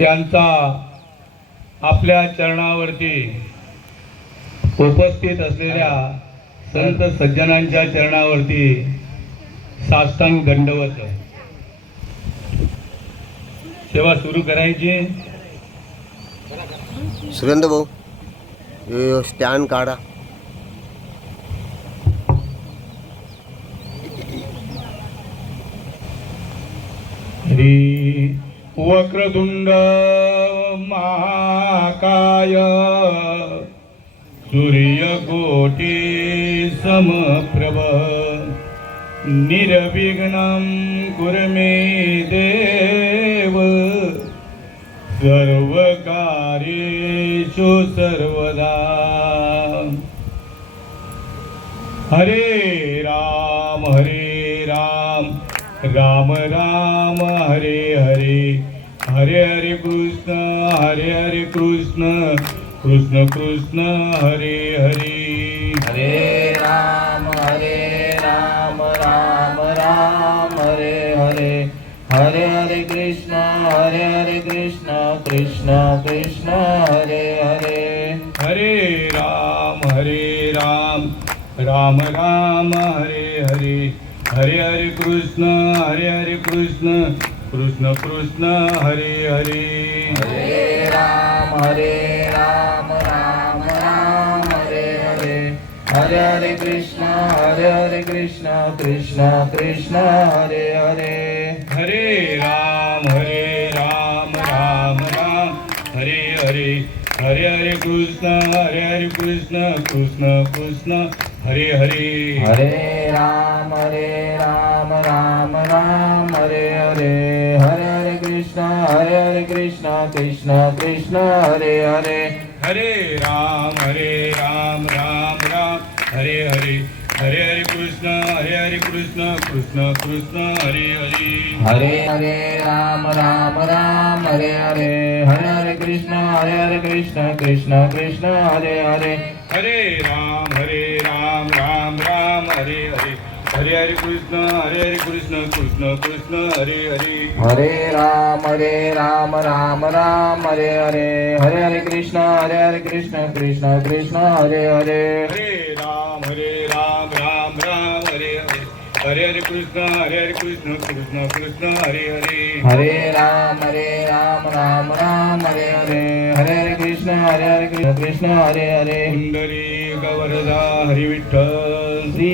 यांचा आपल्या चरणावरती उपस्थित असलेल्या संत सज्जनांच्या चरणावरती साष्टांग दंडवत सेवा सुरू करायची। सुरेंद्र भाऊ स्टँड काढा। श्री वक्रतुंड महाकाय सूर्यकोटि समप्रभ निर्विघ्नं कुरु मे देव सर्वकार्येषु सर्वदा। हरे राम राम राम हरे हरे, हरे हरे कृष्ण कृष्ण कृष्ण हरे हरे। हरे राम राम राम हरे हरे, हरे हरे कृष्ण कृष्ण कृष्ण हरे हरे। हरे राम राम राम हरे हरे, हरे हरे कृष्ण कृष्ण कृष्ण हरे हरे। हरे राम राम राम हरे हरे, हरे हरे कृष्ण कृष्ण कृष्ण हरे हरे। हरे राम राम हरे हरे, हरे हरे कृष्ण कृष्ण कृष्ण हरे हरे। हरे राम राम हरे हरे, हरे हरे कृष्ण कृष्ण कृष्ण हरे हरे। हरे राम राम हरे हरे, हरे हरे कृष्ण कृष्ण कृष्ण हरे हरे। हरे राम हरे हरे, हरे हरे कृष्ण कृष्ण कृष्ण हरे हरे। हरे राम राम हरे हरे, हरे हरे कृष्ण कृष्ण कृष्ण हरे हरे। हरे राम राम हरे हरे, हरे हरे कृष्ण कृष्ण कृष्ण हरे हरे। हरे राम राम हरे हरे, हरे हरे कृष्ण कृष्ण कृष्ण हरे हरे। हरे राम राम हरे हरे, हरे हरे कृष्ण कृष्ण हरे हरे। पुंडरीक वरदा हरी विठ्ठल। श्री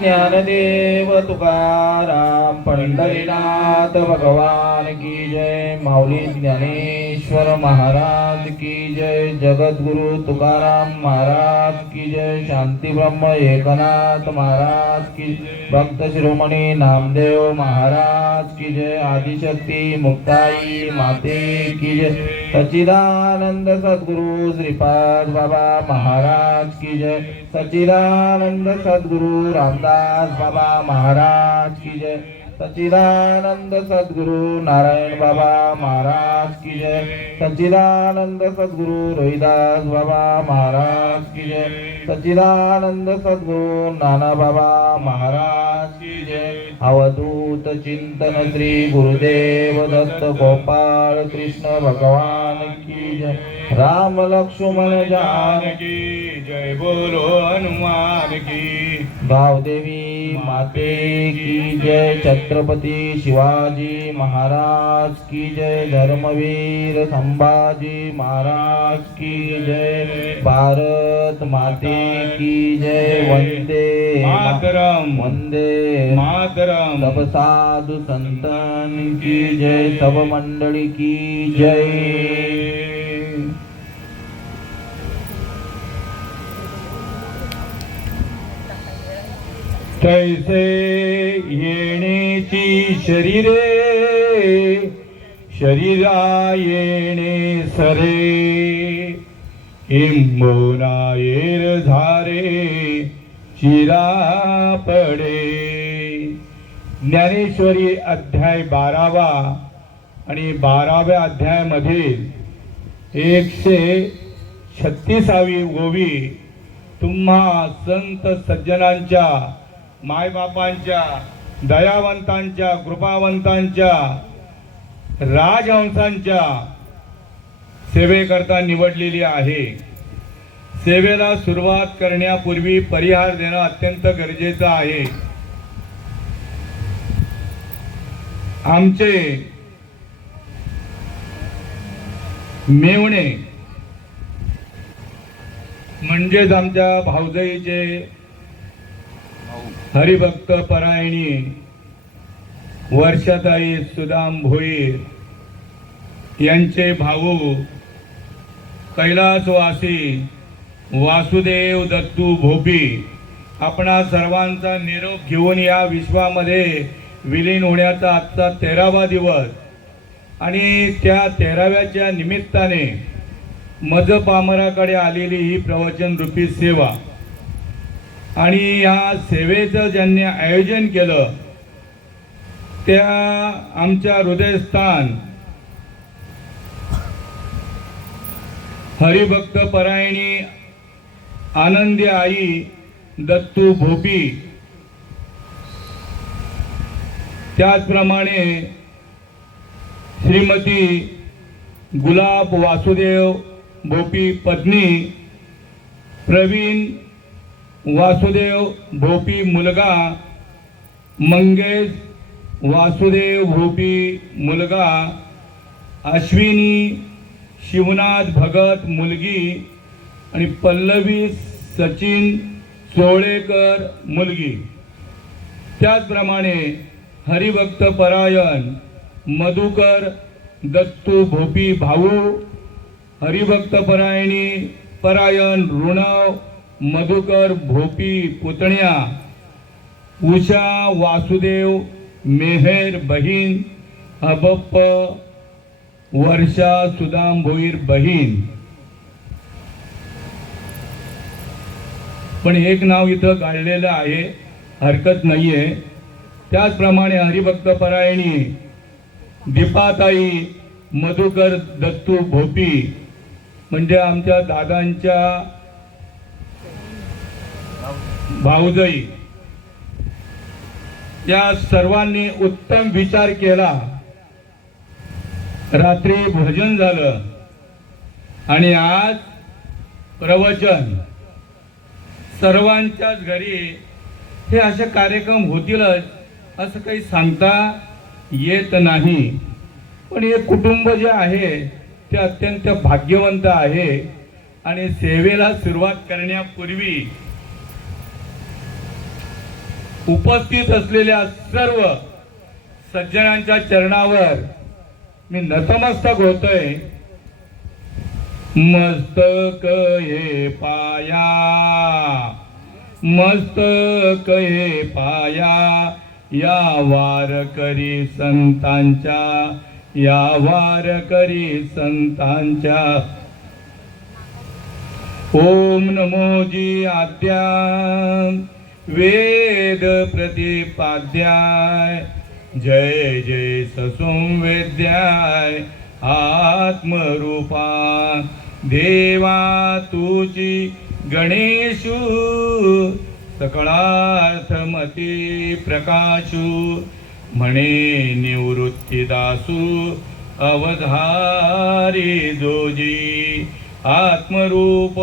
ज्ञानदेव तुकाराम पंढरीनाथ भगवान की जय। माऊली ज्ञानेश्वर महाराज की जय। जगद्गुरु तुकाराम महाराज की जय। शांती ब्रह्म एकनाथ महाराज की जय। भक्त शिरोमणी नामदेव महाराज की जय। आदिशक्ती मुक्ताई माते की जय। सच्चिदानंद सद्गुरु श्रीपाद बाबा महाराज की जय। सच्चिदानंद सद्गुरु रामदास बाबा महाराज की जय। सच्चिदानंद सद्गुरु नारायण बाबा महाराज की जय। सच्चिदानंद सद्गुरु रोहिदास बाबा महाराज की जय। सच्चिदानंद सद्गुरु नाना बाबा महाराज की जय। अवधूत चिंतन श्री गुरुदेव दत्त गोपाल कृष्ण भगवान की जय। राम लक्ष्मण जानकी जय बोलो हनुमान की। भावदेवी माते की जय। छत्रपती शिवाजी महाराज की जय। धर्मवीर संभाजी महाराज की जय। भारत माते की जय। वंदे मातरम वंदे मातरम। सब साधु संतन की जय। सब मंडली की जय। तैसे येणेची शरीरे, शरीरा येणे सरे, हिंबोना येर झारे चिरा पडे। ज्ञानेश्वरी अध्याय 12वा आणि 12व्या अध्यायामधील 136वी ओवी तुम्हा संत सज्जनांच्या, मायबापांच्या, दयावंतांच्या, कृपावंतांच्या, राजहंसांच्या सेवेकरता निवडलेली आहे. सेवेला सुरुवात करण्यापूर्वी परिहार देणं अत्यंत गरजेचं आहे. आमचे मेवणे म्हणजेच आमच्या भाऊजाईचे हरिभक्त परायणी वर्षाताई सुदाम भोईर यांचे भाऊ कैलासवासी वासुदेव दत्तू भोपी आपणा सर्वांचा निरोप घेऊन या विश्वामध्ये विलीन होण्याचा आजचा 13वा दिवस आणि त्या 13व्याच्या निमित्ताने मज पामराकडे आलेली ही प्रवचन रूपी सेवा आणि या सेवेचं ज्यांनी आयोजन केलं त्या आमच्या हृदयस्थान हरिभक्त परायणी आनंदी आई दत्तू भोपी, त्याचप्रमाणे श्रीमती गुलाब वासुदेव भोपी पत्नी, प्रवीण वासुदेव भोपी मुलगा, मंगेश वासुदेव भोपी मुलगा, अश्विनी शिवनाथ भगत मुलगी आणि पल्लवी सचिन सोळेकर मुलगी. त्याचप्रमाणे हरिभक्त परायण मधुकर दत्तू भोपी भाऊ, हरिभक्त परायण ऋणव मधुकर भोपी पुतण्या, उषा वासुदेव मेहर बहीण, अबप्प वर्षा सुदाम भोईर बहीण. पण एक नाव इथं काढलेलं आहे, हरकत नाहीये. त्याचप्रमाणे हरिभक्त परायणी दीपाताई मधुकर दत्तू भोपी म्हणजे आमच्या दादांच्या भाऊजाई, या सर्वांनी उत्तम विचार केला. रात्री भजन झालं आणि आज प्रवचन. सर्वांच्याच घरी हे असे कार्यक्रम होतीलच असं काही सांगता येत नाही. पण हे कुटुंब जे आहे ते अत्यंत भाग्यवंत आहे आणि सेवेला सुरुवात करण्यापूर्वी उपस्थित असलेल्या सर्व सज्जनांच्या चरणावर मी नतमस्तक होतोय. मस्तक हे पाया, मस्तक हे पाया या वारकरी संतांच्या, या वारकरी संतांच्या. ओम नमो जी आद्या वेद प्रतिपाद्याय, जय जय ससंवेद्याय आत्मरूपा. देवा तुची गणेशू सकळार्थमती प्रकाशू, म्हणे निवृत्तीदासू अवधारी जोजी. आत्मरूप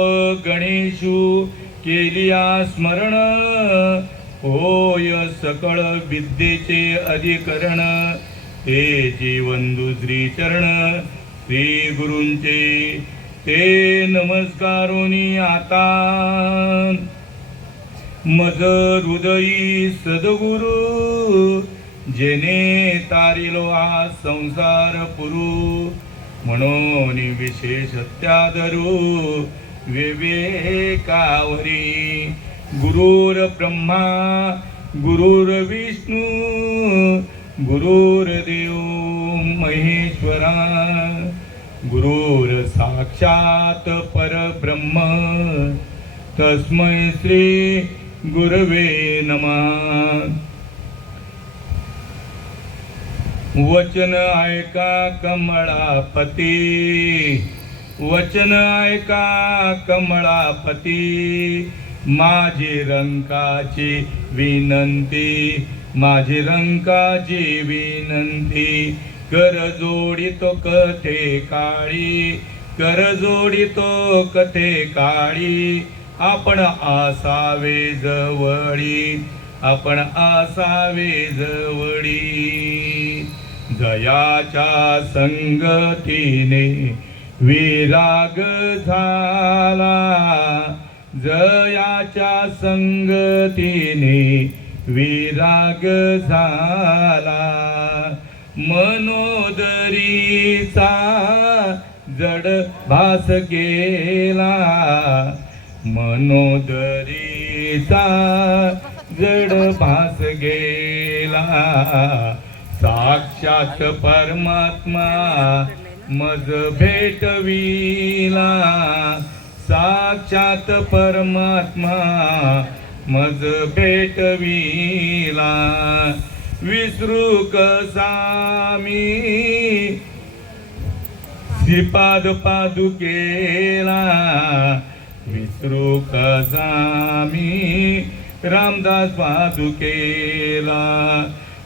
गणेशू केलिया स्मरण, होय सकळ विद्येचे अधिकरण. ते जीवंदु श्री चरण श्री गुरूंचे ते नमस्कारोनी आता. मज हृदयी सद्गुरु, जेने तारिलो हा संसार पुरू. म्हणून विशेष त्यादरू विवेकावरी. गुरुर ब्रह्मा गुरुर्विष्णू गुरुर्देव महेश्वरा. गुरुर साक्षात परब्रह्म, तस्मै श्री गुरवे नमः. वचन ऐका कमळापती, वचन ऐका कमळापती. माझी रंकाची विनंती, माझी रंकाची विनंती. कर जोडितो कथे काळी, कर जोडितो कथे काळी आपण आसावे जवळी आपण आसावे जवळी जयाच्या संगतीने विराग झाला जयाच्या संगतीने विराग झाला मनोदरीचा जड भास गेला मनोदरीचा जड भास गेला साक्षात परमात्मा मज भेटविला साक्षात परमात्मा मज भेटविला विसरू कसा मी श्रीपाद पादुकेला विसरू कसा मी रामदास पादुकेला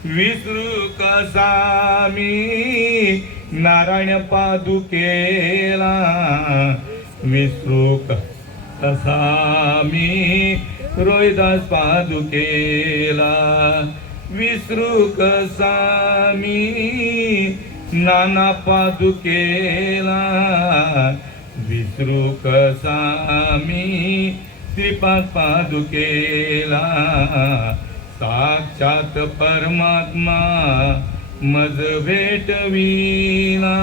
विसरू कसा मी नारायण पादुकेला विसरू कसा मी रोहिदास पादुकेला विसरू कसा मी नाना पादुकेला विसरू कसा मी श्रीपाद पादुकेला साक्षात परमात्मा मज भेटविला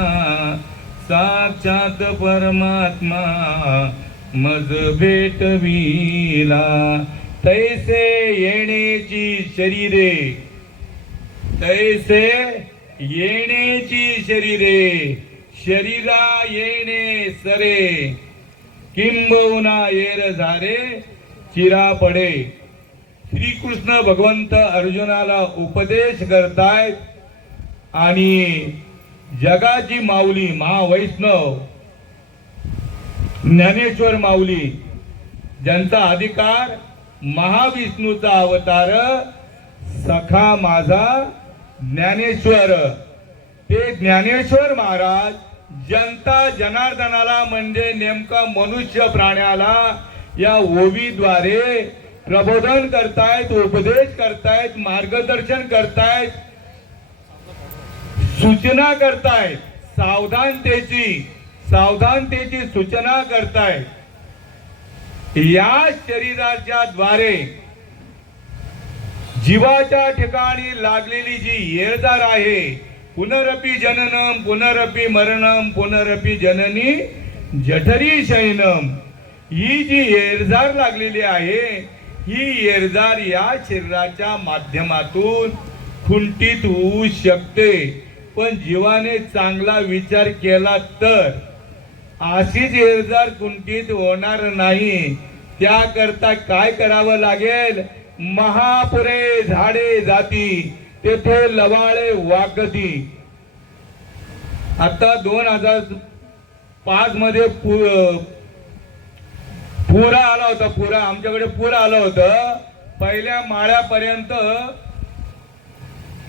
साक्षात परमात्मा मज भेटविला तैसे येण्याची शरीरे तैसे येण्याची शरीरे शरीरा येणे सरे किंबहुना येर झारे चिरा पडे श्रीकृष्ण भगवंत अर्जुनाला उपदेश करतायत आणि जगाची माऊली महावैष्णव ज्ञानेश्वर माऊली ज्यांचा अधिकार महाविष्णूचा अवतार सखा माझा ज्ञानेश्वर ते ज्ञानेश्वर महाराज जनता जनार्दनाला म्हणजे नेमका मनुष्य प्राण्याला या ओवीद्वारे प्रबोधन करतायत उपदेश करतायत मार्गदर्शन करतायत सूचना करतायत सावधानतेची सूचना करतायत या शरीराच्या द्वारे जीवाच्या ठिकाणी लागलेली जी येरदार आहे पुनरपि जननम पुनरपि मरणम पुनरपि जननी जठरी शयनम ही जी येरदार लागलेली आहे ही येरदार या शरीराच्या माध्यमातून खुंटीत होऊ शकते पण जीवाने चांगला विचार केला तर अशीच येरदार खुंटीत होणार नाही त्याकरता काय करावं लागेल महापुरे झाडे जाती तेथे लवाळे वाकती आता 2005 मध्ये पुरा आला होता आमच्याकडे पूर आलं होतं पहिल्या माळ्यापर्यंत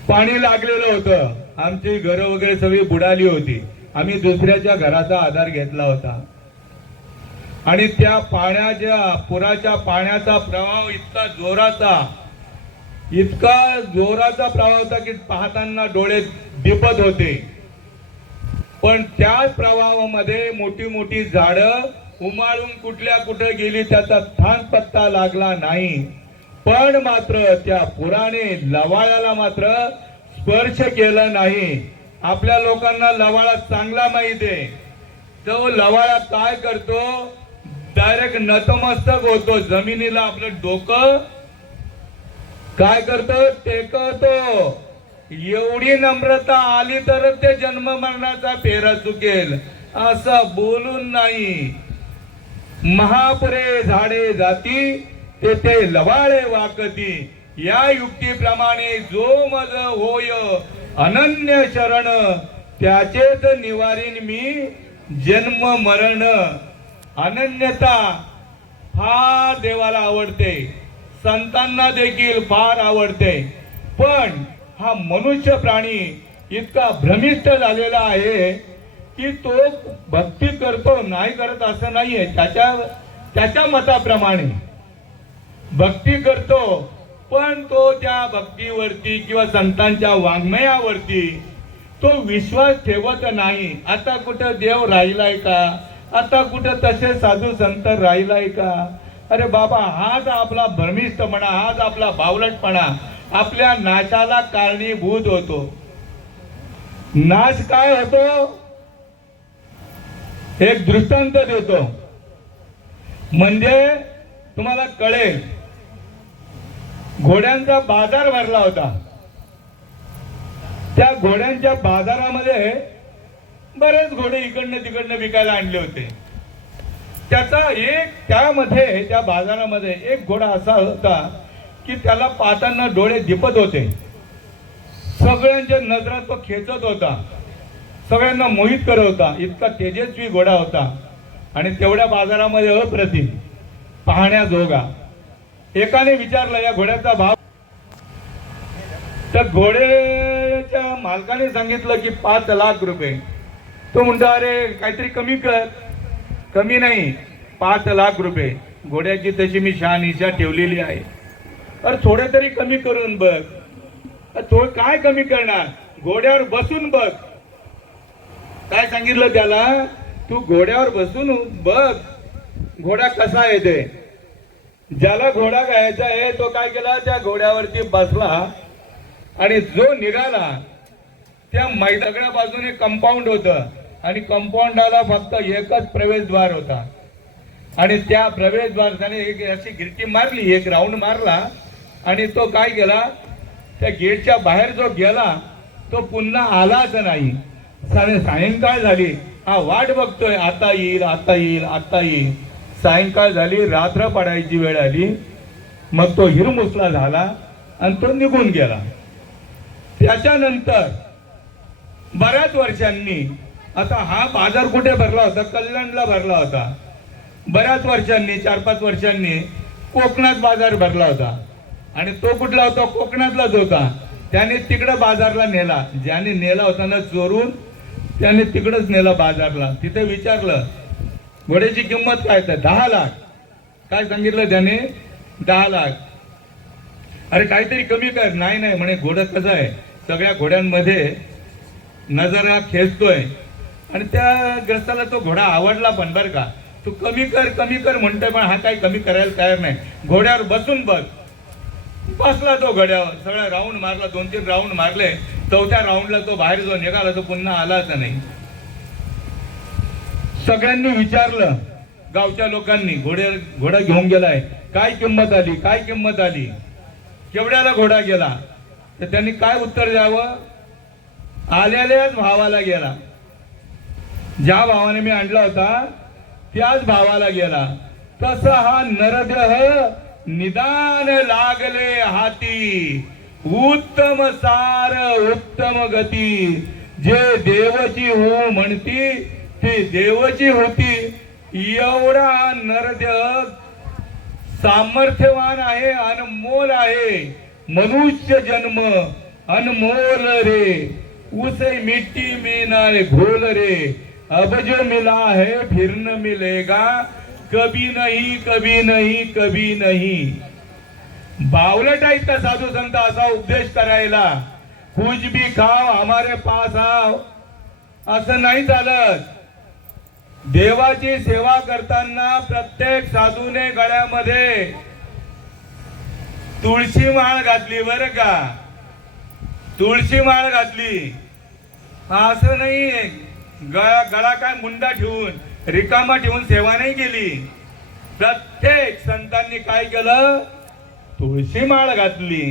पाणी लागलेलं होतं आमची घरं वगैरे सगळी बुडाली होती आम्ही दुसऱ्याच्या घराचा आधार घेतला होता आणि त्या पुराच्या पाण्याचा प्रवाह इतका जोराचा प्रवाह होता की पाहताना डोळे दिपत होते पण त्याच प्रवाहामध्ये मोठी मोठी झाडं उमाळून कुठे गेली त्याचा थान पत्ता लागला नाही पण मात्र त्या पुराने लवाळ्याला मात्र स्पर्श केला नाही आपल्या लोकांना लवाळा चांगला माहिती आहे तो लवाळा काय करतो डायरेक्ट नतमस्तक होतो जमिनीला आपलं डोकं काय करतो टेकवतो एवढी नम्रता आली तर ते जन्म मरणाचा फेरा चुकेल असं बोलून नाही महापुरे झाडे जाती तेथे लवाळे वाकती या युक्तीप्रमाणे जो मज होय अनन्य शरण त्याचेच निवारीन मी जन्म मरण अनन्यता फार देवाला आवडते संतांना देखील फार आवडते पण हा मनुष्य प्राणी इतका भ्रमिष्ट झालेला आहे की तो भक्ती करतो नाही करत असं नाहीये, त्याच्या मताप्रमाणे भक्ती करतो, पण तो त्या भक्तीवरती किंवा संतांच्या वाङ्मयावरती तो विश्वास ठेवत नाही. आता कुठं देव राहिलाय का, आता कुठं तसे साधू संत राहिलाय का? अरे बाबा, हाच आपला भ्रमिष्ठपणा, हाच आपला बावलटपणा आपल्या नाशाला कारणीभूत होतो. नाश काय होतो? एक दृष्टांत देतो म्हणजे तुम्हाला कळेल. घोड्यांचा बाजार भरला होता. त्या घोड्यांच्या बाजारामध्ये बरेच घोडे इकडनं तिकडनं विकायला आणले होते. त्यामध्ये त्या बाजारामध्ये एक घोडा असा होता की त्याला पाहताना डोळे दिपत होते. सगळ्यांच्या नजरा तो खेचत होता, सगळ्यांना मोहित करत होता. इतका तेजस्वी घोडा होता आणि तेवढ्या बाजारामध्ये अप्रतिम पाहण्याजोगा. एकाने विचारलं या घोड्याचा भाव. त्या घोड्याच्या मालकाने सांगितलं की 5 लाख रुपये. तो म्हणतो अरे काहीतरी कमी कर. कमी नाही, 5 लाख रुपये. घोड्याची तशी मी शहानिशा ठेवलेली आहे. अरे थोडे तरी कमी करून बघ. थोडं काय कमी करणार, घोड्यावर बसून बघ. काय सांगितलं त्याला, तू घोड्यावर बसून बघ घोडा कसा येते. ज्याला घोडा घ्यायचा आहे तो काय केला, त्या घोड्यावरती बसला आणि जो निघाला त्या मैदानाच्या बाजूने कंपाऊंड होतं आणि कंपाऊंडाला फक्त एकच प्रवेशद्वार होता. आणि त्या प्रवेशद्वाराने एक अशी गिरटी मारली, एक राऊंड मारला आणि तो काय केला, त्या गेटच्या बाहेर जो गेला तो पुन्हा आलाच नाही. सायंकाळ झाली, हा वाट बघतोय आता येईल आता येईल आता येईल. सायंकाळ झाली, रात्र पडायची वेळ आली. मग तो हिरमुसला झाला आणि तो निघून गेला. त्याच्यानंतर बऱ्याच वर्षांनी, आता हा बाजार कुठे भरला होता, कल्याणला भरला होता. बऱ्याच वर्षांनी 4-5 वर्षांनी कोकणात बाजार भरला होता. आणि तो कुठला होता, कोकणातलाच होता. त्याने तिकडं बाजारला नेला. ज्याने नेला होता ना चोरून, त्याने तिकडंच नेला बाजारला. तिथे विचारलं घोड्याची किंमत काय, तर 10 लाख. काय सांगितलं त्याने, 10 लाख. अरे काहीतरी कमी कर. नाही नाही म्हणे, घोडं कसं आहे, सगळ्या घोड्यांमध्ये नजरा खेचतोय. आणि त्या ग्रस्ताला तो घोडा आवडला पण बरं का. तू कमी कर म्हणतोय, पण हा काही कमी करायला तयार नाही. घोड्यावर बसून बघ. बसला तो घोड्यावर, सगळा राऊंड मारला, 2-3 राऊंड मारले. 4थ्या राऊंडला तो बाहेर जो निघाला तो पुन्हा आलाच नाही. सगळ्यांनी विचारलं, गावच्या लोकांनी, घोडा घेऊन गेलाय, काय किंमत आली, काय किंमत आली, केवढ्याला घोडा गेला. तर त्यांनी काय उत्तर द्यावं, आलेल्याच भावाला गेला. ज्या भावाने मी आणला होता त्याच भावाला गेला. तसा हा नरदेह निदान लागले हाती, उत्तम सार उत्तम गती. जे देवची हो म्हणती ती देवची होती. एवढा नरदेह सामर्थ्यवान आहे, अनमोल आहे. मनुष्य जन्म अनमोल रे, उसे मिट्टी में न घोल रे. अब जो मिला है फिर न मिलेगा, कभी नहीं कभी नहीं कभी नहीं. बावलट आहेत का साधू संत असा उपदेश करायला, कुछ भी खाओ हमारे पास आओ, असं नाही चालत. देवाची सेवा करताना प्रत्येक साधूने गळ्यामध्ये तुळशी माळ घातली बरं का, तुळशी माळ घातली. असं नाही गळा काय मुंडा ठेवून रिकामा ठेवून सेवा नाही केली. प्रत्येक संतांनी काय केलं, तुळशी माळ घातली.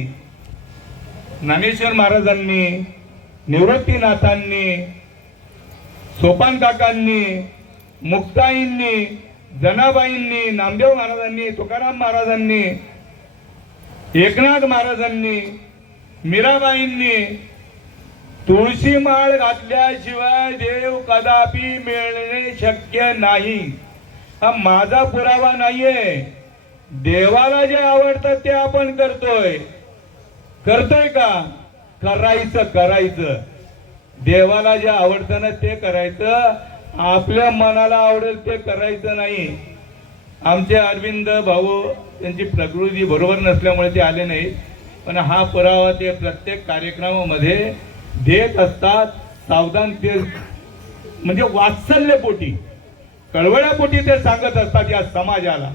ज्ञानेश्वर महाराजांनी, निवृत्तीनाथांनी, सोपान काकांनी, मुक्ताईंनी, जनाबाईंनी, नामदेव महाराजांनी, तुकाराम महाराजांनी, एकनाथ महाराजांनी, मीराबाईंनी तुळशी माळ घातल्याशिवाय देव कदापि मिळणे शक्य नाही. हा माझा पुरावा नाहीये. देवाला जे आवडतं ते आपण करतोय का, करायचं. देवाला जे आवडतं ना ते करायचं, आपल्या मनाला आवडेल ते करायचं नाही. आमचे अरविंद भाऊ त्यांची प्रकृती बरोबर नसल्यामुळे ते आले नाहीत, पण हा पुरावा ते प्रत्येक कार्यक्रमामध्ये देत असतात. सावधान ते म्हणजे वात्सल्यपोटी, कळवळ्यापोटी ते सांगत असतात या समाजाला.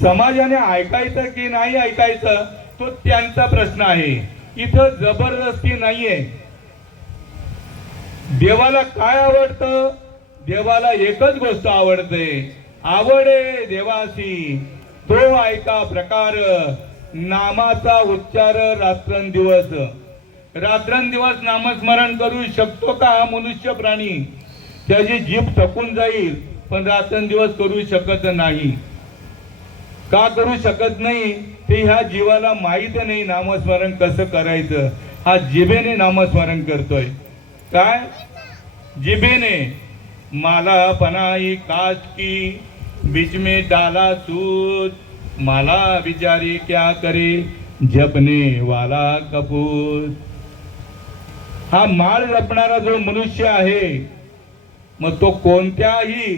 समाजाने ऐकायचं की नाही ऐकायचं तो त्यांचा प्रश्न आहे. इथं जबरदस्ती नाहीये. देवाला काय आवडतं? देवाला एकच गोष्ट आवडते, आवडे देवासी तो ऐका प्रकार, नामाचा उच्चार रात्रंदिवस. रात्रंदिवस नामस्मरण करू शकतो का हा मनुष्य प्राणी? त्याची जीभ थकून जाईल, पण रात्रंदिवस करू शकत नाही. का करू शकत नाही? ते ह्या जीवाला माहित नाही नामस्मरण कसं करायचं. हा जिभेने नामस्मरण करतोय. काय जिभेने? माला बनाई काश की बीच में डाला सूत, माला बिचारी क्या करे जपने वाला कपूत. हा माळ जपणारा जो मनुष्य आहे, मग तो कोणत्याही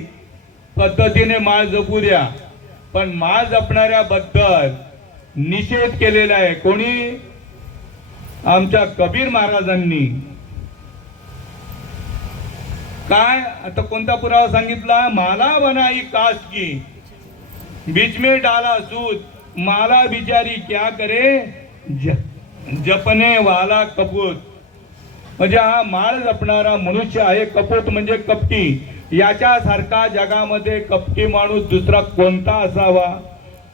पद्धतीने माळ जपू द्या, पण माळ जपणाऱ्याबद्दल निषेध केलेला आहे. कोणी? आमच्या कबीर महाराजांनी. काय आता कोणता पुरावा सांगितला? माला बनाई काश की बीच में डाला सूत, माला बिचारी क्या करे जपने वाला कपूत. म्हणजे हा माळ जपणारा मनुष्य आहे. कपूत म्हणजे कपटी. याच्यासारखा जगामध्ये कपटी माणूस दुसरा कोणता असावा?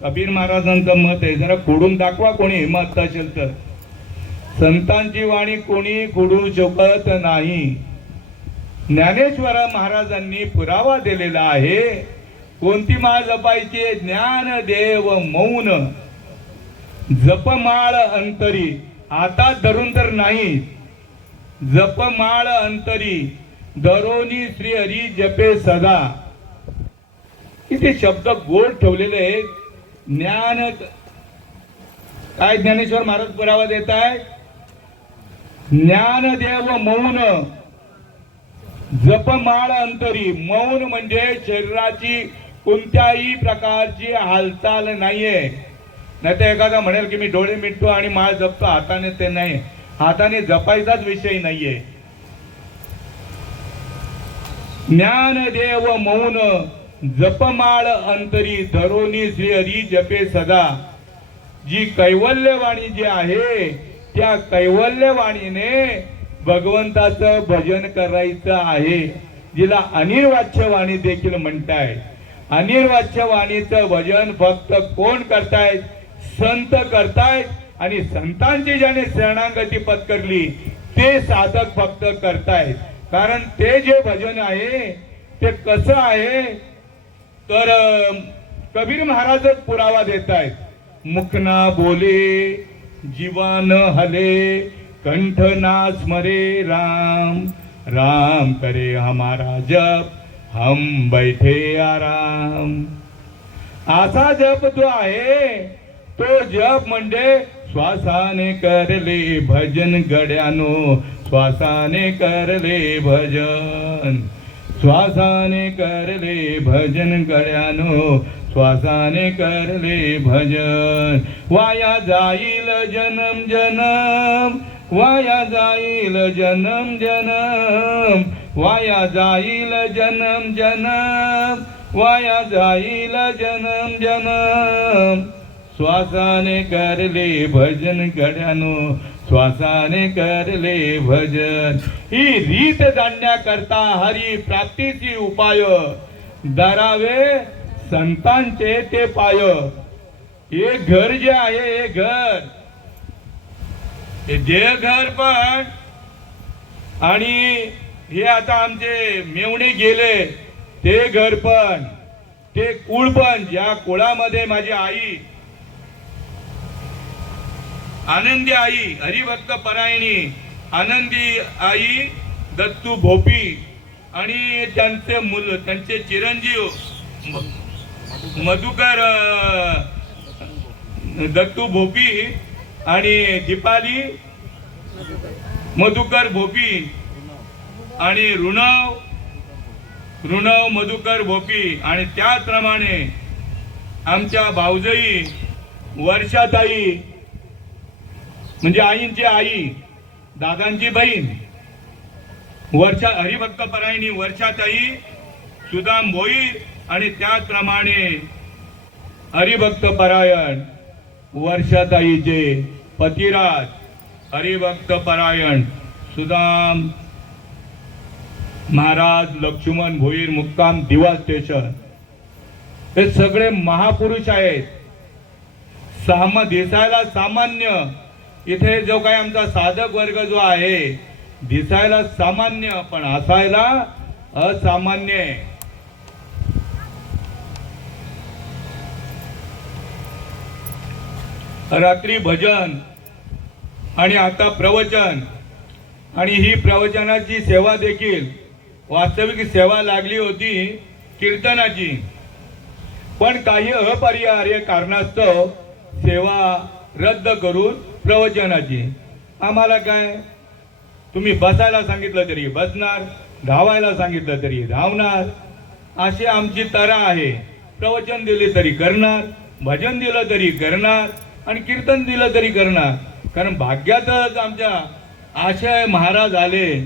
कबीर महाराजांचं मत आहे. जरा खोडून दाखवा कोणी मत असेल तर. संतांची वाणी कोणी खोडू शकत नाही. ज्ञानेश्वर महाराजांनी पुरावा दिलेला आहे. कोणती माळ जपायची? ज्ञान देव मौन. जपमाळ अंतरी, हातात धरून तर नाही. जपमाळ अंतरी धरोनी श्री हरी जपे सदा. किती शब्द गोड ठेवलेले आहेत. ज्ञान काय ज्ञानेश्वर महाराज पुरावा देत आहे? ज्ञान देव मौन, जपमाळ अंतरी. मौन म्हणजे शरीराची कोणत्याही प्रकारची हालचाल नाहीये. नाही तर एखादा म्हणेल की मी डोळे मिटतो आणि माळ जपतो, हाताने ते नाही. हाताने जपायचाच विषय नाहीये. ज्ञान देव मौन, जपमाळ अंतरी धरोनी श्री हरी जपे सदा. जी कैवल्यवाणी जी आहे त्या कैवल्यवाणीने भगवंताचं भजन करायचं आहे. जिला अनिर्वाच्य वाणी देखील म्हणताय. अनिर्वाच्य वाणीचं भजन फक्त कोण करतायत? संत करतायत. आणि संतांची ज्याने शरणागती पत्करली ते साधक फक्त करतायत. कारण ते जे भजन आहे ते कसं आहे तर कबीर महाराजच पुरावा देत आहेत. मुखना बोले जीवन हले, कंठ ना स्मरे राम, राम करे हमारा जप, हम बैठे आराम. असा जप जो आहे तो जप म्हणजे श्वासाने करले भजन गड्यानो, श्वासाने करले भजन. श्वासाने करले भजन गड्यानो, श्वासाने करले भजन. वाया जाईल जन्म जन्म, वाया जाईल जन्म जन्म, वाया जाईल जन्म जन्म, वाया जाईल जन्म जन्म. श्वासाने करले भजन गड्यानो, श्वासाने करले भजन. ही रीत जाणण्याकरता हरी प्राप्तीची उपाय धरावे संतांचे ते पाय. हे घर जे आहे हे घर, हे देवघर पण आणि हे आता आमचे मेवणे गेले ते घर पण, ते कुळ पण, ज्या कुळामध्ये माझी आई आनंदी आई हरिभक्त परायणी आनंदी आई दत्तू भोपी आणि त्यांचे मुल त्यांचे चिरंजीव मधुकर दत्तू भोपी आणि दीपाली मधुकर भोपी आणि ऋणव मधुकर भोपी आणि त्याचप्रमाणे आमच्या भाऊजाई वर्षाताई म्हणजे आईंची आई दादांची बहीण हरिभक्त परायणी वर्षाताई सुदाम भोईर आणि त्याचप्रमाणे हरिभक्त परायण वर्षाताईचे पतिराज हरिभक्त परायण सुदाम महाराज लक्ष्मण भोईर मुक्काम दिवा स्टेशन हे सगळे महापुरुष आहेत. दिसायला सामान्य इथे जो काही आमचा साधक वर्ग जो आहे दिसायला सामान्य पण असायला असामान्य आहे. रात्री भजन आणि आता प्रवचन आणि ही प्रवचनाची सेवा देखील वास्तविक सेवा लागली होती कीर्तनाची, पण काही अपरिहार्य कारणास्तव सेवा रद्द करून प्रवचनाची. आम्हाला काय, तुम्ही बसायला सांगितलं तरी बसणार, धावायला सांगितलं तरी धावणार, अशी आमची तरा आहे. प्रवचन दिले तरी करणार, भजन दिलं तरी करणार आणि कीर्तन दिलं तरी करणार. कारण भाग्यातच आमच्या आशय महाराज आले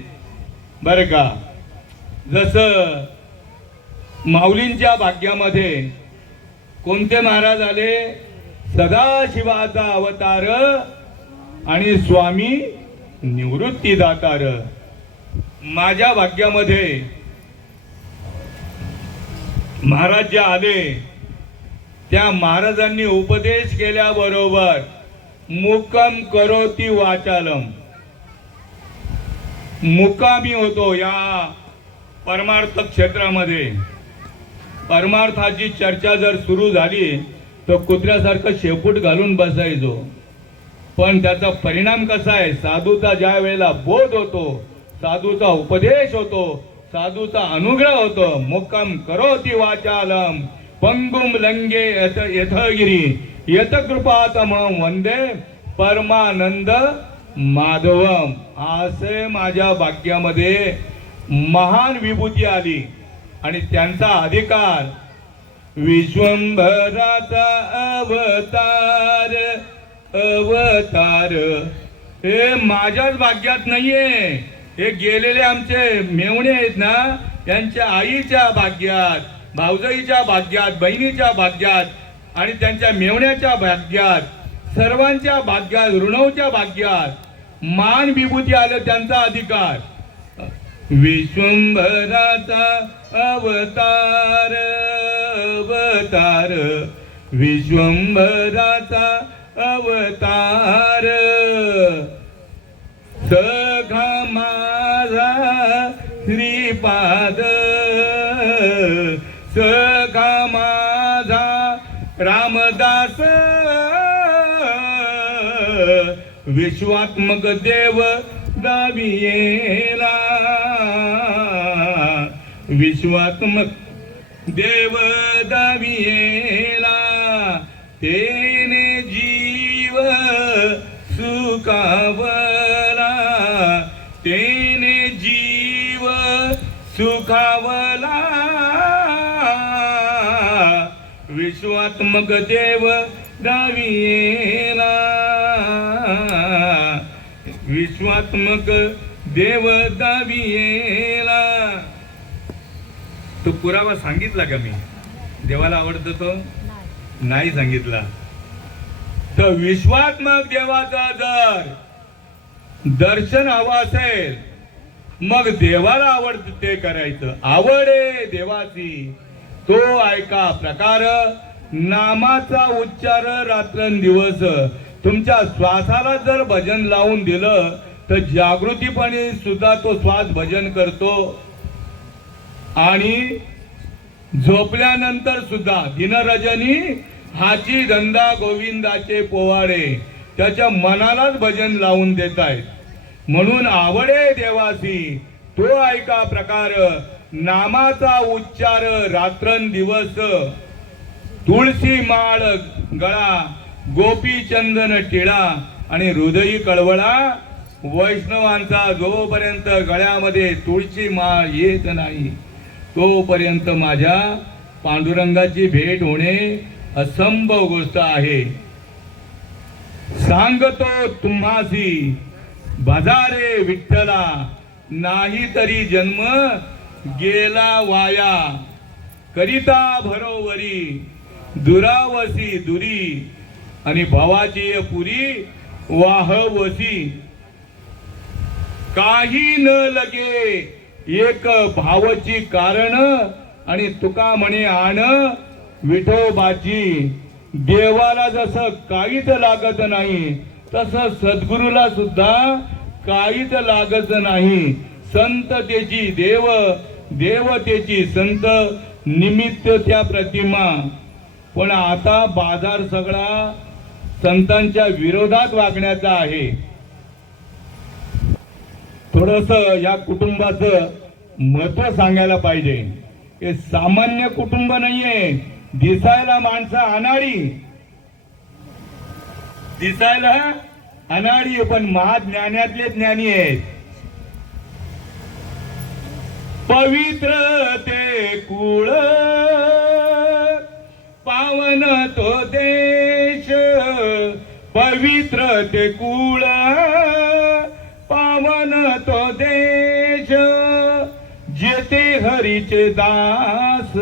बरं का. जसं माऊलींच्या भाग्यामध्ये कोणते महाराज आले, सदाशिवाचा अवतार आणि स्वामी निवृत्ती दातार. माझ्या भाग्यामध्ये महाराज जे आले त्या महाराजांनी उपदेश केल्याबरोबर मुक्काम करोती वाचालम, मुक्कामी होतो या परमार्थ क्षेत्रामध्ये. परमार्थाची चर्चा जर सुरू झाली तर कुत्र्यासारखं शेपूट घालून बसायचो, पण त्याचा परिणाम कसा आहे, साधूचा ज्या वेळेला बोध होतो, साधूचा उपदेश होतो, साधूचा अनुग्रह होतो. मुक्काम करोती वाचालम पंगुम लंगे यथगिरी यत कृपातम वंदे परमानंद माधवम. असे माझ्या भाग्यामध्ये महान विभूती आली आणि त्यांचा अधिकार विश्वंभराचा अवतार हे माझ्याच भाग्यात नाहीये. हे गेलेले आमचे मेवणे आहेत ना, त्यांच्या आईच्या भाग्यात, भाऊजाईच्या भाग्यात, बहिणीच्या भाग्यात आणि त्यांच्या मेवण्याच्या भाग्यात, सर्वांच्या भाग्यात, ऋणवच्या भाग्यात मान विभूती आलं त्यांचा अधिकार. विश्वंभराचा अवतार विश्वंभराचा अवतार सखा माझा श्रीपाद सखा माझा रामदास विश्वात्मक देव दावियेला विश्वात्मक देव दावियेला तेने जीव सुखावला तेने जीव सुखावला विश्वात्मक देव दावियेला विश्वात्मक देव दावियेला. तो पुरावा सांगितला का मी? देवाला आवडतो तो नाही सांगितला. तर विश्वात्मक देवाचा जर दर्शन हवं असेल मग देवाला आवडतं ते करायचं. आवडे देवाची तो ऐका प्रकार नामाचा उच्चार रात्रंदिवस. तुमच्या श्वासाला जर भजन लावून दिलं तर जागृतीपणे सुद्धा तो श्वास भजन करतो आणि झोपल्यानंतर सुद्धा दिनरजनी हाची धंदा गोविंदाचे पोवाडे त्याच्या मनालाच भजन लावून देत आहेत. म्हणून आवडे देवासी तो ऐका प्रकार नामाचा उच्चार रात्रंदिवस. तुळशी माळ गळा गोपी चंदन टिळा आणि हृदयी कळवळा वैष्णवांचा जोपर्यंत गळ्यामध्ये तुळशी माळ येत नाही तोपर्यंत माझ्या पांडुरंगाची भेट होणे असंभव गोष्ट आहे. सांगतो तुम्हासी भजारे विठ्ठला, नाही तरी जन्म गेला वाया. करिता भरोवरी दुरावसी दुरी, आणि भवाची पुरी वाहवसी. काही न लगे एक भावची कारण, आणि तुका म्हणे आण विठोबाची. देवाला जसं काहीच लागत नाही तसं सद्गुरूला सुद्धा काहीच लागत नाही. संततेची देव, देवतेची संत, निमित्त त्या प्रतिमा. पण आता बाजार सगळा संतांच्या विरोधात वागण्याचा आहे. थोडस या कुटुंबाचं महत्व सांगायला पाहिजे. हे सामान्य कुटुंब नाहीये. दिसायला माणसं अनाडी, दिसायला अनाडी, पण महाज्ञानातले ज्ञानी आहेत. पवित्र ते कुळ पावन तो देश, पवित्र ते कुळ पावन तो देश. जेते हरीचे दास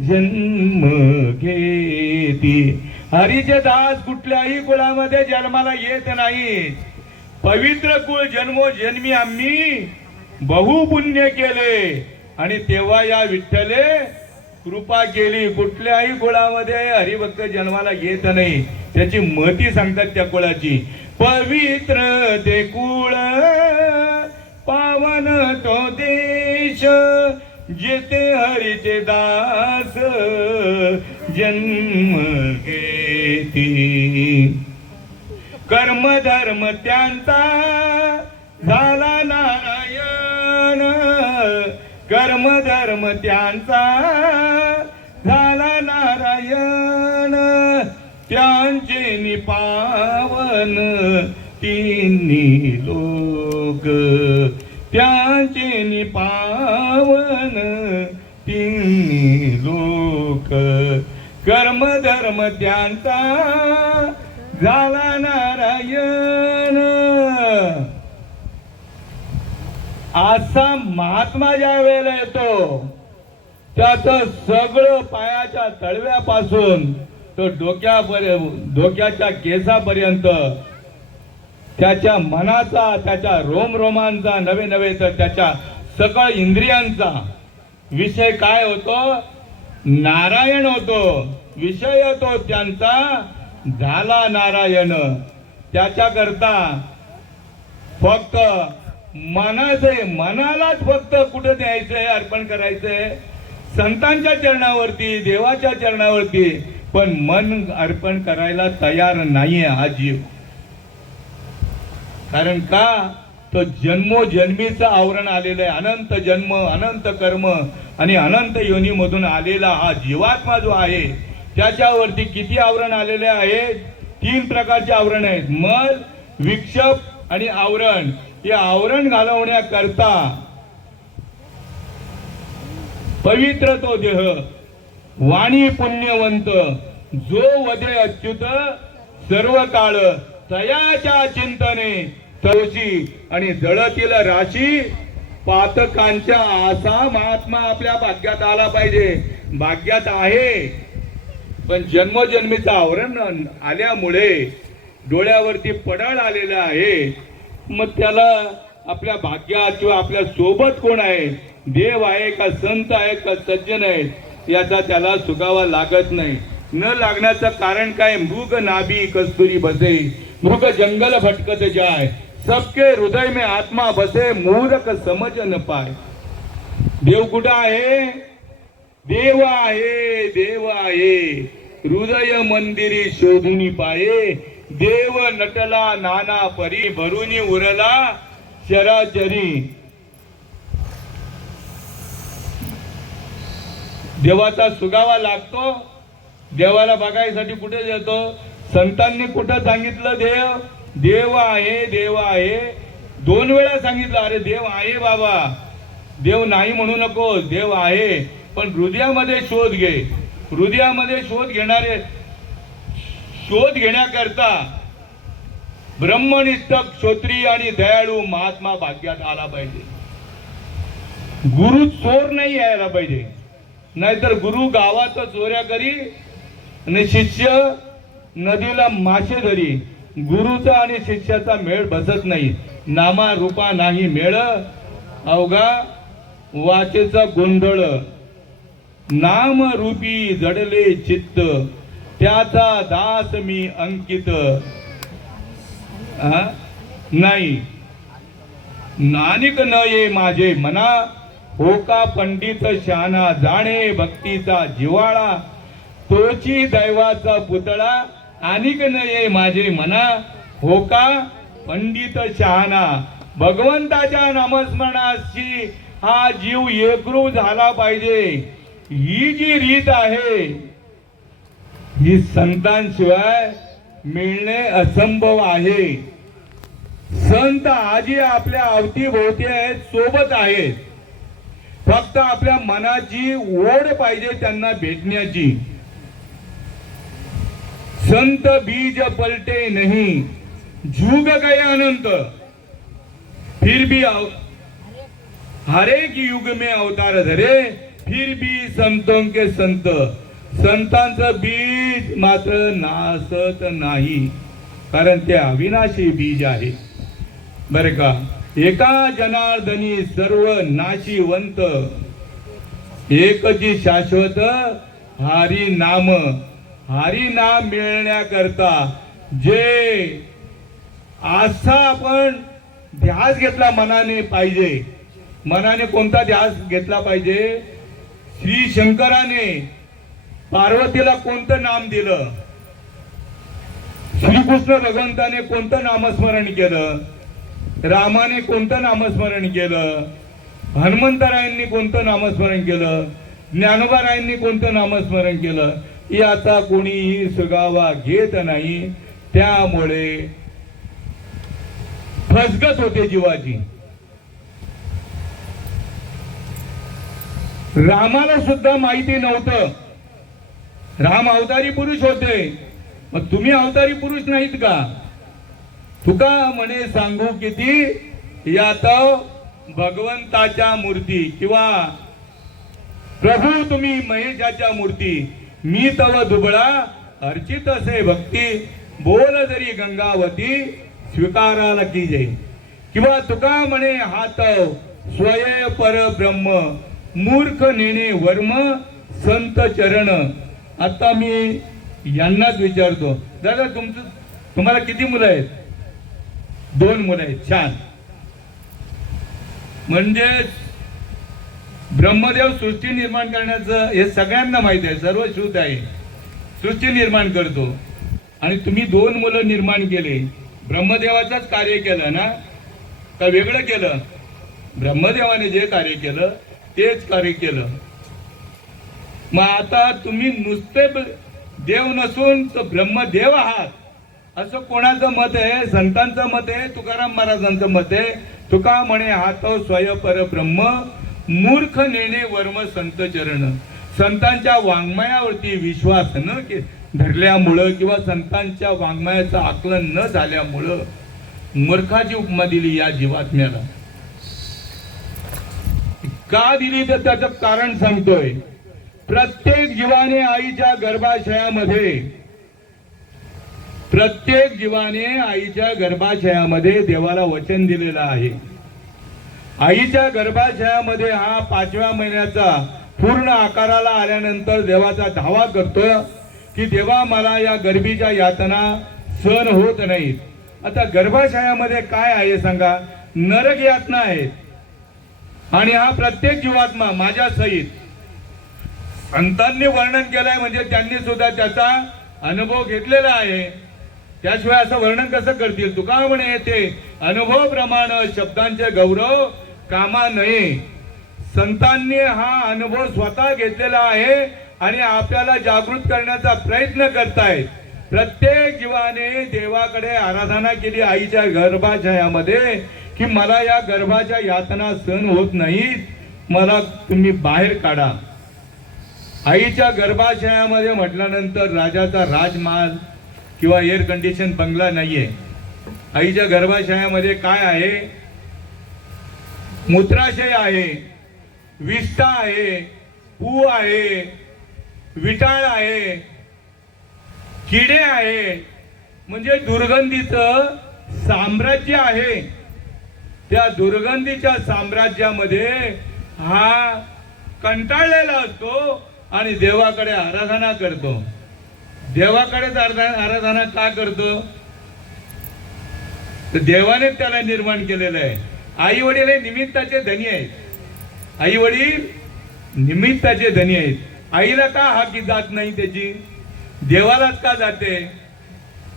जन्म घेती. हरीचे दास कुठल्याही कुळामध्ये जन्माला येत नाही. पवित्र कुळ जन्मोजन्मी आम्ही बहुपुण्य केले, आणि तेव्हा या विठ्ठले कृपा केली. कुठल्याही कुळामध्ये हरिभक्त जन्माला येत नाही. त्याची महती सांगतात त्या कुळाची. पवित्र ते कुळ पावन तो देश, जेते हरीचे दास जन्म घेती. कर्म धर्म त्यांचा झाला नारायण, कर्म धर्म त्यांचा झाला नारायण. त्यांचे निपावन तिन्ही लोक, त्यांचे निपावन तिन्ही लोक. कर्म धर्म त्यांचा झाला नारायण. असा महात्मा ज्या वेळेला येतो त्याचं सगळं पायाच्या तळव्यापासून तो डोक्याच्या केसापर्यंत त्याच्या मनाचा, त्याच्या रोमरोमांचा, नवे नवे तर त्याच्या सकळ इंद्रियांचा विषय काय होतो? नारायण होतो. विषय होतो त्यांचा झाला नारायण. त्याच्याकरता फक्त मनाचे, मनालाच फक्त कुठं द्यायचंय, अर्पण करायचंय संतांच्या चरणावरती, देवाच्या चरणावरती. पण मन अर्पण करायला तयार नाहीये हा जीव. कारण का? तो जन्मोजन्मीचं आवरण आलेलं आहे. अनंत जन्म, अनंत कर्म आणि अनंत योनीमधून आलेला हा जीवात्मा जो आहे त्याच्यावरती किती आवरण आलेले आहेत? 3 प्रकारचे आवरण आहेत. मल, विक्षेप आणि आवरण. हे आवरण घालवण्याकरता पवित्र तो देह, वाणी पुण्यवंत, जो वदे अच्युत सर्व काळ, तयाच्या चिंतने तवशी आणि जळतील राशी पातकांच्या. असा महात्मा आपल्या भाग्यात आला पाहिजे. भाग्यात आहे, पण जन्मोजन्मीचं आवरण आल्यामुळे डोळ्यावरती पडळ आलेलं आहे. मग त्याला आपल्या भाग्यात किंवा आपल्या सोबत कोण आहे, देव आहे का, संत आहे का, सज्जन आहे, याचा त्याला सुगावा लागत नाही. न लागण्याचं कारण काय? मृग नाभी कस्तुरी बसे, मृग जंगल भटकत जाय, सबके हृदय में आत्मा बसे, मूर्ख समझ न पाय. देव कुठं आहे? देव आहे, देव आहे. हृदय मंदिरी शोधुनी पाये, देव नटला नाना परी, भरुनी उरला चराचरी. देवाचा सुगावा लागतो. देवाला बघायसाठी कुठे येतो? संतांनी कुठं सांगितलं देव? देव आहे देव आहे 2 वेळा सांगितलं. अरे देव आहे बाबा, देव नाही म्हणू नको, देव आहे, पण हृदयामध्ये शोध घे. हृदयामध्ये शोध घेण्याकरता ब्रह्मनिष्ठ क्षत्रिय आणि दयाळू महात्मा भाग्यात आला पाहिजे. गुरु चोर नाही यायला पाहिजे, नाहीतर गुरु गावात चोऱ्या करी आणि शिष्य नदीला मासे धरी. गुरुचा आणि शिष्याचा मेळ बसत नाही. नामा रूपा नाही मेळ, अवघा वाचेचा गोंधळ. नाम रूपी जडले चित्त, त्याचा दास मी अंकित. नाही नानिक न ये माझे मना, हो का पंडित शहाणा जाणे भक्तीचा जिवाळा. तोची दैवाचा पुतळा, अनिक न ये माझे मना, हो का पंडित शहाणा. भगवंताच्या नामस्मरणाशी हा जीव एकरूप झाला पाहिजे. ही जी रीत आहे ही संतांशिवाय मिळणे असंभव आहे. संत आजी आपल्या अवतीभोवती आहेत, सोबत आहेत. फक्त आपल्या मनाची ओढ पाहिजे त्यांना भेटण्याची. संत बीज पलटे नहीं, जुग गए अनंत, फिर भी हर एक युग में अवतार धरे, फिर भी संतों के संत. संतांचं बीज मात्र नासत नाही, कारण ते अविनाशी बीज आहे. बरे का, एका जनार्दनी सर्व नाशिवंत, एकची शाश्वत हरी नाम. हरी नाम मिळण्याकरता जे असा आपण ध्यास घेतला मनाने पाहिजे. मनाने कोणता ध्यास घेतला पाहिजे? श्री शंकराने पार्वतीला कोणतं नाम दिलं? श्रीकृष्ण भगवंताने कोणतं नामस्मरण केलं? रामाने कोणतं नामस्मरण केलं? हनुमंतरायांनी कोणतं नामस्मरण केलं? ज्ञानोबारायांनी कोणतं नामस्मरण केलं? याचा कोणीही सुगावा घेत नाही. त्यामुळे फसगत होते जीवाची. रामाला सुद्धा माहिती नव्हतं. राम अवतारी पुरुष होते, मग तुम्ही अवतारी पुरुष नाहीत का? तुका म्हणे सांगू किती, यात भगवंताच्या मूर्ती किंवा प्रभू तुम्ही महेशाच्या मूर्ती. मी तव दुबळा अर्चित असे भक्ती, बोल जरी गंगावती स्वीकाराला की जय. किंवा तुका म्हणे हात स्वय पर ब्रह्म, मूर्ख नेणे वर्म संत चरण. आता मी यांनाच विचारतो, दादा तुम्हाला किती मुलं आहेत? 2 मुलं आहेत. छान. म्हणजे ब्रह्मदेव सृष्टी निर्माण करण्याचं हे सगळ्यांना माहिती आहे, सर्व श्रुत आहे. सृष्टी निर्माण करतो आणि तुम्ही 2 मुलं निर्माण केले. ब्रह्मदेवाचंच कार्य केलं ना, का वेगळं केलं? ब्रह्मदेवाने जे कार्य केलं तेच कार्य केलं. मग आता तुम्ही नुसते देव नसून तर ब्रह्मदेव आहात, असं कोणाचं मत आहे? संतांचं मत आहे, तुकाराम महाराजांचं मत आहे. तुका म्हणे हात स्वय पर ब्रह्म, मूर्ख नेणे वर्म संत चरण. संतांच्या वाङ्मयावरती विश्वास न धरल्यामुळं किंवा संतांच्या वाङ्मयाचं आकलन न झाल्यामुळं मूर्खाची उपमा दिली या जीवात्म्याला. का दिली तर त्याचं कारण सांगतोय. प्रत्येक जीवाने आईच्या गर्भाशयामध्ये देवाला वचन दिलेलं आहे. आईच्या गर्भाशयामध्ये हा 5व्या महिन्याचा पूर्ण आकाराला आल्यानंतर देवाचा धावा करतो की देवा मला या गर्भीच्या यातना सहन होत नाहीत. आता गर्भाशयामध्ये काय आहे सांगा? नरक यातना आहे. आणि हा प्रत्येक जीवात्मा माझ्या सहित संतांनी वर्णन केलंय, म्हणजे त्यांनी सुद्धा त्याचा अनुभव घेतलेला आहे. त्याशिवाय असं वर्णन कसं करतील? तुका म्हणे ते अनुभव प्रमाण शब्दांचे गौरव कामा नये. संतांनी हा अनुभव स्वतः घेतलेला आहे आणि आपल्याला जागृत करण्याचा प्रयत्न करतायत. प्रत्येक जीवाने देवाकडे आराधना केली आईच्या गर्भाशयामध्ये की मला या गर्भाच्या यातना सहन होत नाहीत, मला तुम्ही बाहेर काढा. आईच्या गर्भाशयामध्ये म्हटल्यानंतर राजाचा राजमहाल किंवा एअर कंडिशन बंगला नाहीये. आईच्या गर्भाशयामध्ये काय आहे? मूत्राशय आहे, विष्ठा आहे, पू आहे, विटाळ आहे, किडे आहे, म्हणजे दुर्गंधीचं साम्राज्य आहे. त्या दुर्गंधीच्या साम्राज्यामध्ये हा कंटाळलेला असतो आणि देवाकडे आराधना करतो. देवाकडेच आराधना का करतो? तर देवाने त्याला निर्माण केलेलं आहे. आई वडील हे निमित्ताचे धनी आहेत. आई वडील निमित्ताचे धनी आहेत. आईला का हाक जात नाही त्याची? देवालाच का जाते?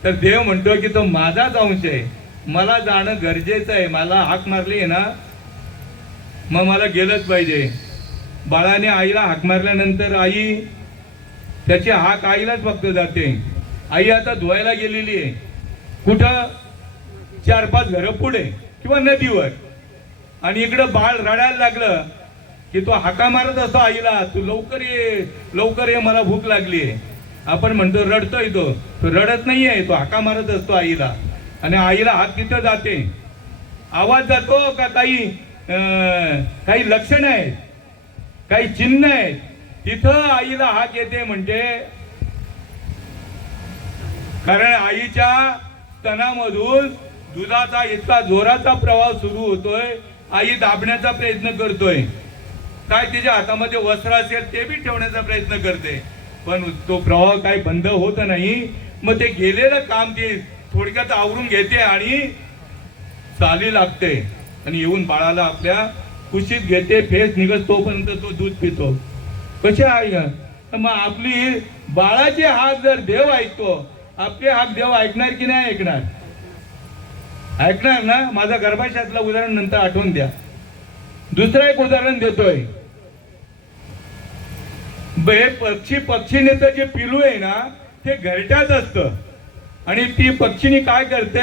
तर देव म्हणतो की तो माझाच अंश आहे, मला जाणं गरजेचं आहे. मला हाक मारली आहे ना, मग मला गेलंच पाहिजे. बाळाने आईला हाक मारल्यानंतर आई त्याची हाक आईलाच फक्त जाते. आई आता धुवायला गेलेली आहे कुठं? 4-5 घरं पुढे किंवा नदीवर, आणि इकडं बाळ रडायला लागलं की तो हाका मारत असतो आईला, तू लवकर ये, लवकर ये, मला भूक लागली आहे. आपण म्हणतो रडतोय, तो रडत नाहीये, तो हाका मारत असतो आईला. आणि आईला हाक तिथं जाते, आवाज जातो का काही लक्षण आहेत, काही चिन्ह आहेत, तिथं आईला हाक येते. म्हणजे कारण आईच्या स्तनामधून दुधाचा इतका जोराचा प्रवाह सुरू होतोय, आई दाबण्याचा प्रयत्न करतोय. काय तिच्या हातामध्ये वस्त्र असेल ते बी ठेवण्याचा प्रयत्न करते, पण तो प्रवाह काही बंद होत नाही. मग ते गेलेलं काम ते थोडक्यात आवरून घेते आणि चाली लागते आणि येऊन बाळाला आपल्या कुशीत घेते. फेस निघत तोपर्यंत तो दूध पितो. कसे आहे का? तर मग आपली बाळाची हाक जर देव ऐकतो, आपली हाक देव ऐकणार की नाही ऐकणार? ऐकणार ना. माझा गर्भाशयातलं उदाहरण नंतर आठवून द्या. दुसरं एक उदाहरण देतोय. पक्षीनेचं जे पिलू आहे ना, ते घरट्यात असतं आणि ती पक्षीनी काय करते,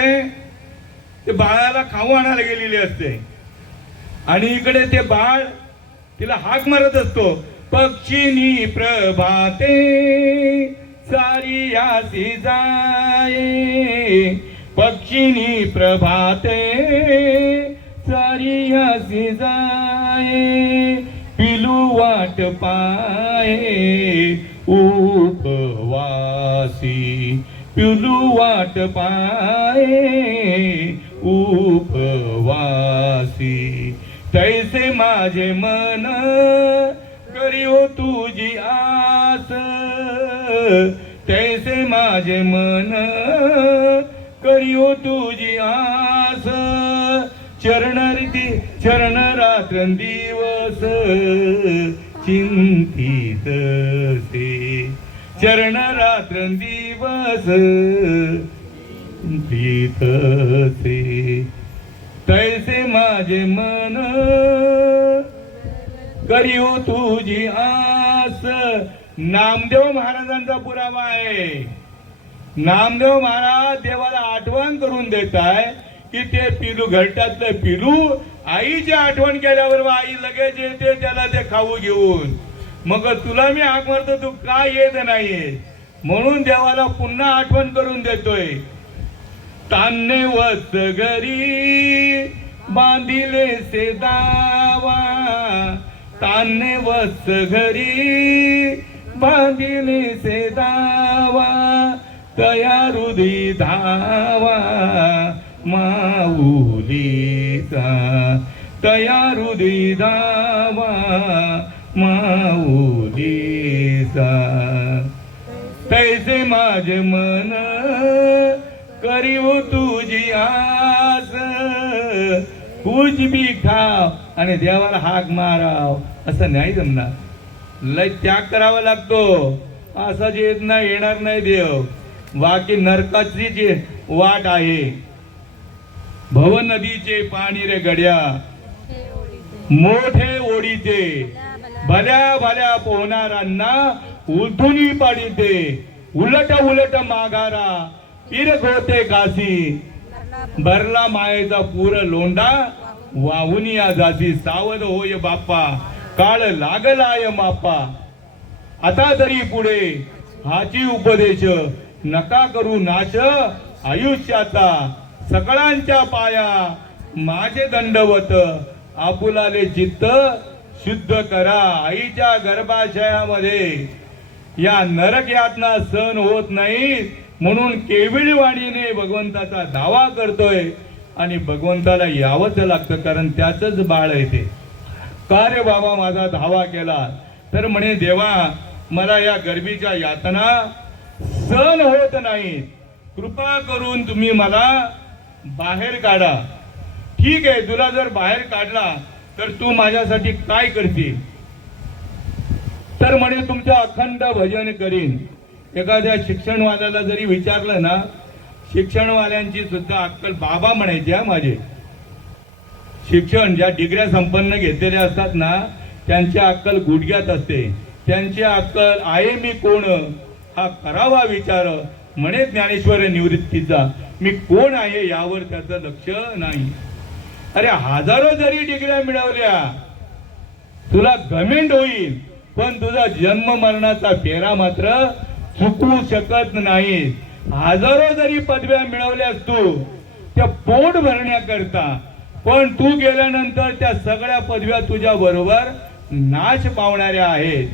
ते बाळाला खाऊ आणायला गेलेली असते आणि इकडे ते बाळ तिला हाक मारत असतो, पक्षिणी प्रभाते सारी आसी जाये, पक्षिणी प्रभाते सारी आसी जाये, पिलू वाट पाये उपवासी, पिलू वाट पाये उपवासी, तैसे माझे मन करियो तुझी आस, तैसे माझे मन करियो तुझी आस, चरण रात्रंदिवस चिंतित से, चरण रात्रंदिवस चिंतित से, तैसे माझे मन करियो तुझी आस. नामदेव महाराजांचा पुरावा आहे. नामदेव महाराज देवाला आठवण करून देत आहे की ते पिलू, घरट्यातलं पिलू आईची आठवण केल्यावर आई लगेच येते त्याला ते खाऊ घेऊन. मग तुला मी हाक मारतो, तू का येत नाही? म्हणून देवाला पुन्हा आठवण करून देतोय. तान्ने वत्स घरी बांधिले से दावा, तान्ने वत्स घरी बांधिले से दावा, तया हृदय धावा माऊलीचा, तया हृदय धावा माऊलीचा, तैसे माझे मन करीव तुझी आस, कुछ बी खाव आणि देवाला हाक माराव असं नाही जमणार. लय त्याग करावा लागतो. असं येत नाही, येणार नाही देव. बाकी नरकाची जी वाट आहे. भव नदीचे पाणी रे गड्या, मोठे ओढीते, भल्या भल्या पोहणाऱ्यांना उलथुनी पाडीते, उलट उलट माघारा इर गोते काशी भरला मायेचा पूर लोंडा वाहून या जाती सावध होय बाप्पा काळ लागलाय मापा आता तरी पुढे हाची उपदेश नका करू नाश आयुष्याचा सकळांच्या पाया माझे दंडवत आपुलाले चित्त शुद्ध करा आईच्या गर्भाशयामध्ये या नरक यातना सहन होत नाही म्हणून केविळवाणीने भगवंताचा धावा करतोय आणि भगवंताला यावंच लागतं कारण त्याचंच बाळ आहे ते. का रे बाबा माझा धावा केला तर म्हणे देवा मला या गर्भीच्या यातना सहन होत नाही कृपा करून तुम्ही मला बाहेर काढा. ठीक आहे तुला जर बाहेर काढला तर तू माझ्यासाठी काय करशील तर म्हणे तुमचं अखंड भजन करीन. एखाद्या शिक्षणवाल्याला जरी विचारलं ना शिक्षणवाल्यांची सुद्धा अक्कल बाबा म्हणायची हा माझे शिक्षण ज्या डिग्र्या संपन्न घेतलेल्या असतात ना त्यांची अक्कल गुडघ्यात असते. त्यांची अक्कल आहे मी कोण हा करावा विचार म्हणे ज्ञानेश्वर निवृत्तीचा मी कोण आहे यावर त्याचं लक्ष नाही. अरे हजारो जरी डिग्र्या मिळवल्या तुला घमेंड होईल पण तुझा जन्म मरणाचा फेरा मात्र चुकू शकत नाही. हजारो जरी पदव्या मिळवल्यास तू त्या पोट भरण्याकरता पण तू गेल्यानंतर त्या सगळ्या पदव्या तुझ्या बरोबर नाश पावणाऱ्या आहेत.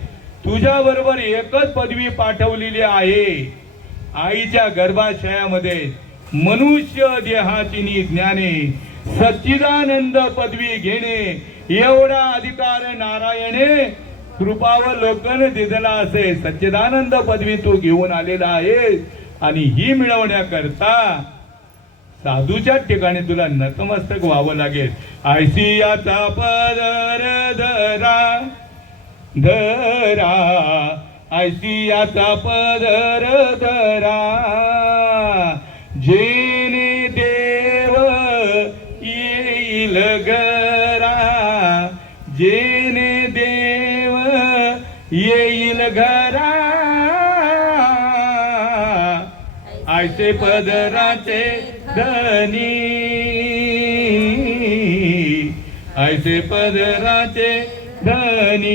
तुझ्या बरोबर एकच पदवी पाठवलेली आहे आईच्या गर्भाशयामध्ये मनुष्य देहाची ज्ञाने सच्चिदानंद पदवी घेणे एवढा अधिकार नारायणे कृपावलोकन दिलेला असे. सच्चिदानंद पदवी तू घेऊन आलेला आहे आणि ही मिळवण्याकरता साधूच्या ठिकाणी तुला नतमस्तक व्हावं लागेल. आयसियाचा पदर धरा धरा आयसियाचा पदर धरा जेने देव येईल घरा जेने देव येईल घरा आयसे पदराचे धनी ऐसे पदराचे धनी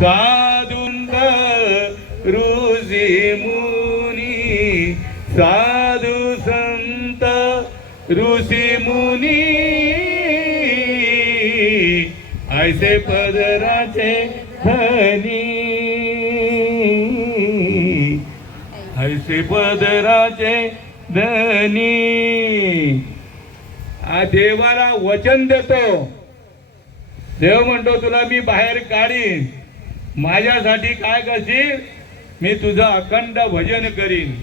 साधुंद ऋषी मुनी साधू संत ऋषी मुनी ऐसे पदराचे धनी ऐसे पदराचे धनी. देवाला वचन देतो देव म्हणतो तुला मी बाहेर काढीन माझ्यासाठी काय करशील मी तुझं अखंड भजन करीन.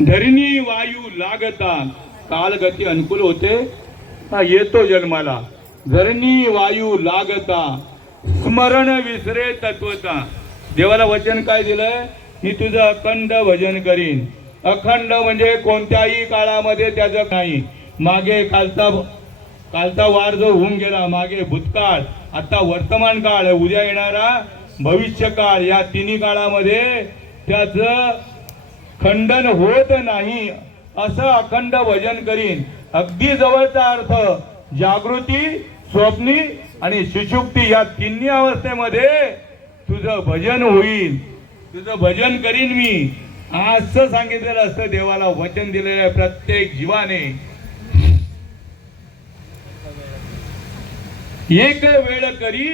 धरणी वायू लागता कालगती अनुकूल होते हा येतो जन्माला. धरणी वायू लागता स्मरण विसरे तत्वता. देवाला वचन काय दिलंय मी तुझं अखंड भजन करीन. अखंड म्हणजे कोणत्याही काळामध्ये त्याचं नाही. मागे कालचा वार जो होऊन गेला मागे भूतकाळ आता वर्तमान काळ उद्या येणारा भविष्य काळ या तिन्ही काळामध्ये त्याचं खंडन होत नाही असं अखंड भजन करीन. अगदी जवळचा अर्थ जागृती स्वप्नी आणि सुषुप्ती या तिन्ही अवस्थेमध्ये तुझं भजन होईल तुझं भजन करीन मी असं सांगितलेलं असतं. देवाला वचन दिलेलं आहे प्रत्येक जीवाने. एक वेळ करी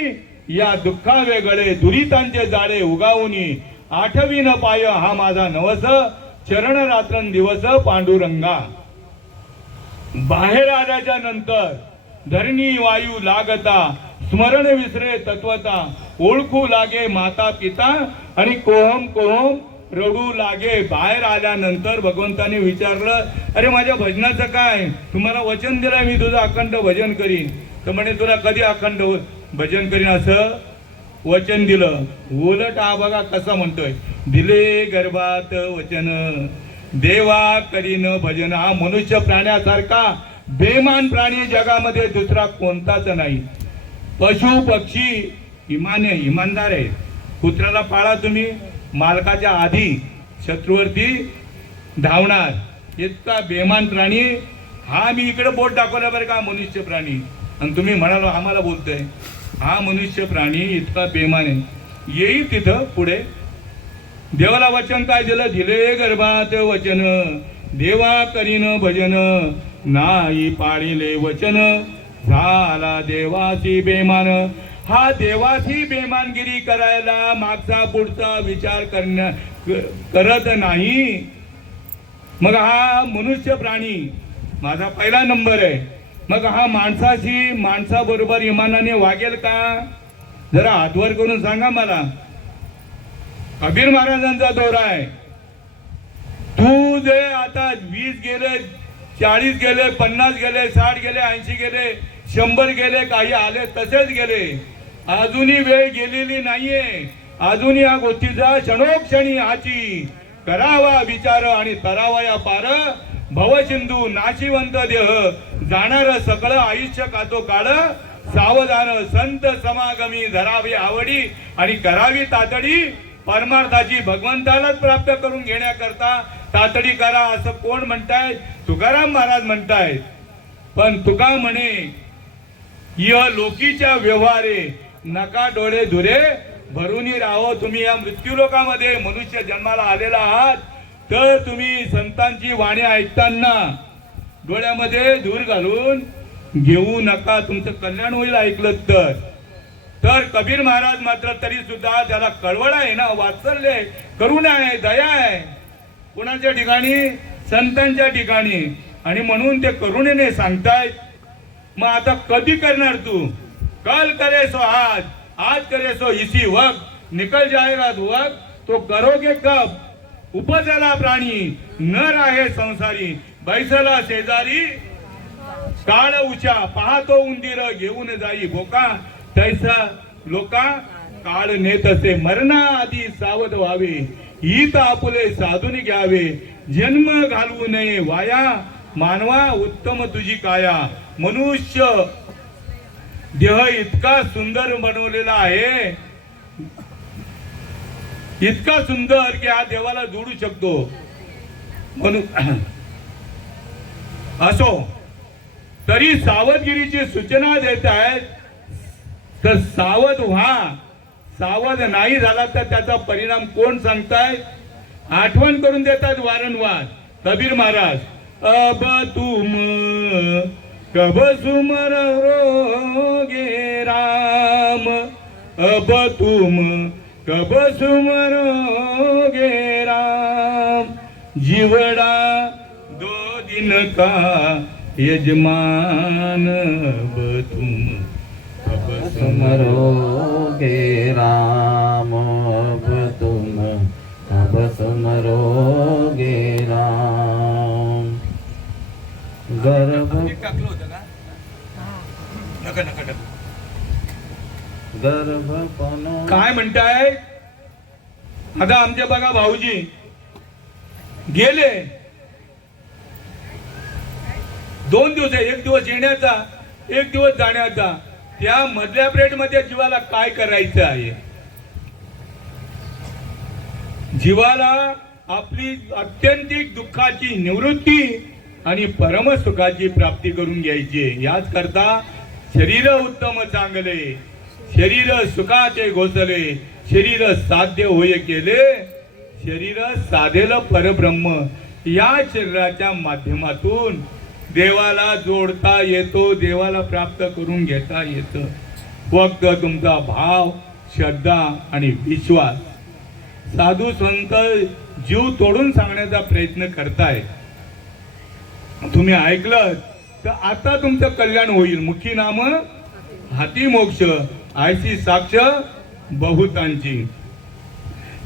या दुःखा वेगळे दुरितांचे जाळे उगावूनी आठवी न पाय हा माझा नवस चरण रात्रन दिवस पांडुरंगा. बाहेर आल्याच्या नंतर धरणी वायू लागता स्मरण विसरे तत्वता ओळखू लागे माता पिता आणि कोहम कोहम रडू लागे. बाहेर आल्यानंतर भगवंताने विचारलं अरे माझ्या भजनाचं काय तुम्हाला वचन दिलं मी तुझं अखंड भजन करीन. तर म्हणे तुला कधी अखंड भजन करीन असं वचन दिलं. उलट हा बघा कसं म्हणतोय दिले गर्भात वचन देवा करीन भजन. हा मनुष्य प्राण्यासारखा बेमान प्राणी जगामध्ये दुसरा कोणताच नाही. पशु पक्षी इमान आहे, इमानदार आहे. कुत्र्याला पाळा तुम्ही, मालकाच्या आधी शत्रूवरती धावणार. इतका बेमान प्राणी हा. मी इकडे बोट दाखवला बरं का, मनुष्य प्राणी, आणि तुम्ही म्हणालो आम्हाला बोलतोय. हा मनुष्य प्राणी इतका बेमान आहे. येईल तिथं पुढे. देवाला वचन काय दिलं? दिले गर्भात वचन, देवा करीन भजन, नाही पाळिले वचन, झाला देवाची बेमान. हा देवाची बेमानगिरी करायला मागचा पुढचा विचार करत नाही. मग हा मनुष्य प्राणी माझा पहिला नंबर आहे. मग हा माणसाबरोबर इमानाने वागेल का? जरा हातवर करून सांगा मला. कबीर महाराजांचा दौरा आहे. तू जे आता 20 गेले, 40 गेले, 50 गेले, 60 गेले, 80 गेले, 100 गेले, काही आले तसेच गेले. अजूनही वेळ गेलेली नाहीये. अजूनही या गोष्टीचा क्षणोक्षणी हाची करावा विचार आणि तरावा या पार. भवसिंधू नाशिवंत देह, जाणार सकळ आयुष्य कातो काळ. सावधान संत समागमी धरावी आवडी आणि करावी तातडी. परमार्थाची भगवंतालाच प्राप्त करून घेण्याकरता तातडी करा असं कोण म्हणताय? तुकाराम महाराज म्हणतायत. पण तुका म्हणे इह लोकीच्या व्यवहारे, नका डोळे धुरे भरूनी राहो. तुम्ही या मृत्यू लोकामध्ये मनुष्य जन्माला आलेला आहात, तर तुम्ही संतांची वाणी ऐकताना डोळ्यामध्ये धूर घालून घेऊ नका. तुमचं कल्याण होईल ऐकलं तर. कबीर महाराज मात्र तरी सुद्धा त्याला कळवळ आहे ना, वात्सल्य आहे, करुणा आहे, दया आहे. कुणाच्या ठिकाणी? संतांच्या ठिकाणी. आणि म्हणून ते करुणेने सांगतायत. मग आता कधी करणार तू? कल करे सो आज करे सो इसी वक्त, निकल जाएगा वक्त तो करोगे कब. उपजला प्राणी नर आहे संसारी, बैसला शेजारी काळ उचा, पाहतो उंदीर घेऊन जाई भोका. तैसा लोका काळ नेत असे, मरणा आधी सावध व्हावे, हित आपुले साधून घ्यावे. जन्म घालवू नये वाया, मानवा उत्तम तुझी काया. मनुष्य देह इतका सुंदर बनवलेला आहे, इतका सुंदर की हा देवाला जोडू शकतो. म्हणून असो तरी सावधगिरीची सूचना देत आहेत. तर सावध व्हा. सावध नाही झाला तर त्याचा परिणाम कोण सांगताय? आठवण करून देतात वारंवार कबीर महाराज. अब तुम कब सुमरोगे राम, अब तुम कब सुमरोगे राम. जीवड़ा 2 दिन का यजमान, अब तुम कब सुमरोगे राम, अब तुम कब सुमरोगे राम. गर्भ गर्भपणो काय म्हणताय? आता आमचे बघा भाऊजी गेले 2 दिवस, 1 दिवस येण्याचा, 1 दिवस जाण्याचा. त्या मधल्या पिरियड मध्ये जीवाला काय करायचं आहे? जीवाला आपली अत्यंतिक दुःखाची निवृत्ती आणि परमसुखाची प्राप्ती करून घ्यायची. याच करता शरीर उत्तम चांगले, शरीर सुखाचे घोसले, शरीर साध्य होय केले, शरीर साधेल परब्रह्म. या शरीराच्या माध्यमातून देवाला जोडता येतो, देवाला प्राप्त करून घेता येतं. फक्त तुमचा भाव, श्रद्धा आणि विश्वास. साधू संत जीव तोडून सांगण्याचा प्रयत्न करताय. तुम्ही ऐकलं तर आता तुमचं कल्याण होईल. मुखी नाम हाती मोक्ष, ऐसी साक्ष बहुतांची.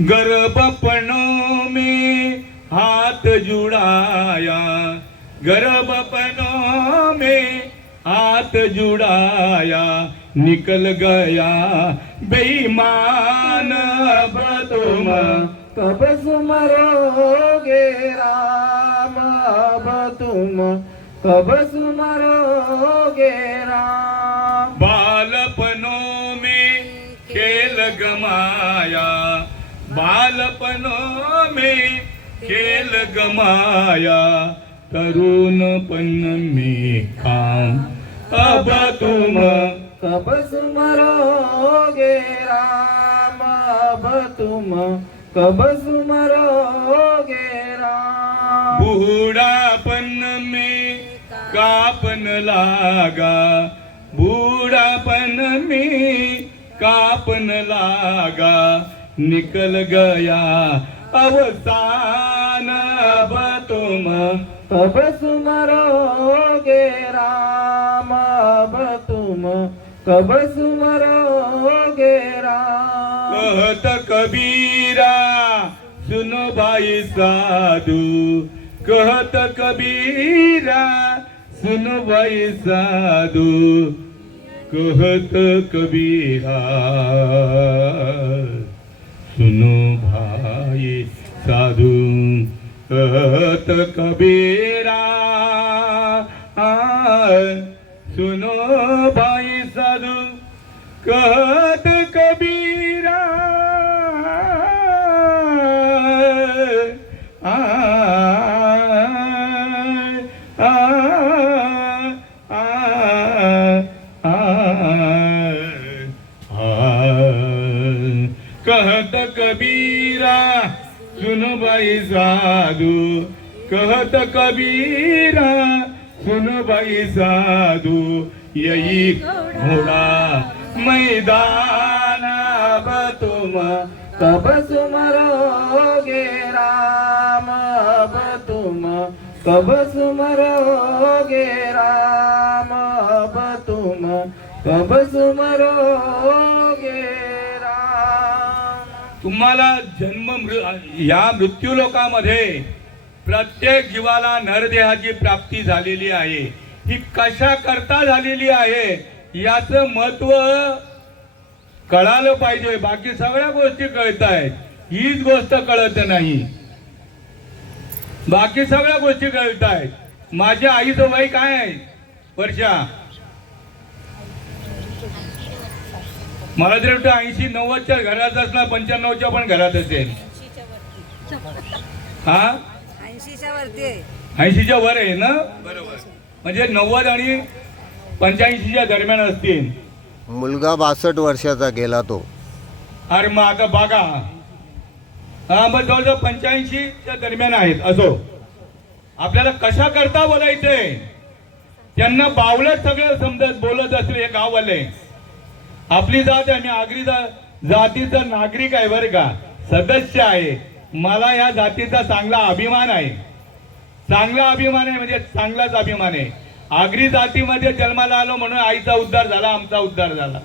गर्भपणों में हाथ जुड़ाया, गर्भपणों में हाथ जुड़ाया, निकल गया बेईमान. अब तुम कब सुमरोगे राम, अब तुम कब सुमरोगे राम. बालपनों में माया, बालपनों में खेल गमाया, तरुणपन में काम अब तुम कब सुमरोगे राम, अब तुम कब सुमरोगे राम। बूढ़ापन में कापन लागा, बूढ़ापन में कापन लागा, निकल गया अवसान अब तुम कब सुमरोगे राम, अब तुम कब सुमरोगे राम। कहत कबीरा सुनो भाई साधु, कहत कबीरा सुनो भाई साधु, कहत कबीरा सुनो भाई साधु, कहत कबीरा सुनो भाई साधु, कहत कबीरा कहत कबीरा सुन भाई साधु, कहत कबीरा सुन भाई साधु, यही घोड़ा मैदान अब तुम कब सुमरोगे राम, अब तुम कब सुमरोगे राम, अब तुम कब सुमरोगे राम। तुम्हाला या मृत्यूलोकामध्ये प्रत्येक जीवाला नरदेहाची प्राप्ती झालेली आहे. ही कशा करता झालेली आहे याचं महत्व कळालं पाहिजे. बाकी सगळ्या गोष्टी कळत आहेत, हीच गोष्ट कळत नाही. बाकी सगळ्या गोष्टी कळत आहेत. माझ्या आईचं वय काय आहे वर्षा? मला तर वाटतं 80-90च्या घरात असणार, 95च्या पण घरात असेल. हा 80च्या वर आहे ना, बरोबर. म्हणजे 90 आणि 85च्या दरम्यान असतील. मुलगा 62 वर्षाचा गेला तो. अरे मग आता बघा, हा मग जवळजवळ 85च्या दरम्यान आहेत. असो, आपल्याला कशा करता बोलायचंय? त्यांना बावलत सगळं समजत बोलत असले हे गाववाले. आपली जात आहे, मी आगरी जातीचा नागरिक आहे बरं का, सदस्य आहे. मला या जातीचा चांगला अभिमान आहे. चांगला अभिमान आहे म्हणजे चांगलाच अभिमान आहे. आगरी जातीमध्ये जन्माला आलो म्हणून आईचा उद्धार झाला, आमचा उद्धार झाला.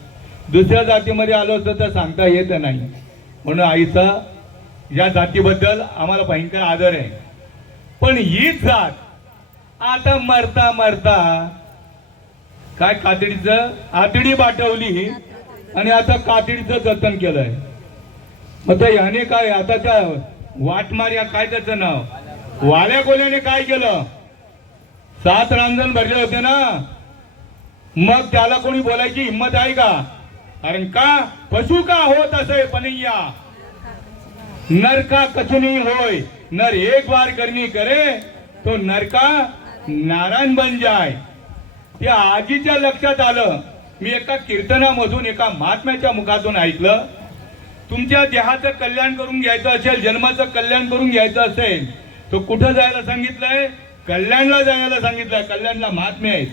दुसऱ्या जातीमध्ये आलो असतो तर सांगता येत नाही. म्हणून आईचा या जातीबद्दल आम्हाला भयंकर आदर आहे. पण हीच जात आता मरता मरता काय कातडीचं आतडी बाटवली आणि आता कातडीचं जतन केलंय. मग तर याने काय आता त्या वाटमार्या काय त्याचं नाव वाल्या कोल्याने काय केलं? 7 रांजण भरले होते ना, मग त्याला कोणी बोलायची हिंमत आहे का? कारण का पशु का होत असे पनैया, नरका कचनी होय. नर एक बार करनी करे तो नरका नारायण बन जाय. त्या आजीच्या लक्षात आलं. मी एका कीर्तनामधून एका महात्म्याच्या मुखातून ऐकलं, तुमच्या देहाचं कल्याण करून घ्यायचं असेल, जन्माचं कल्याण करून घ्यायचं असेल तो कुठं जायला सांगितलंय? कल्याणला जायला सांगितलंय. कल्याणला महात्मे आहेत.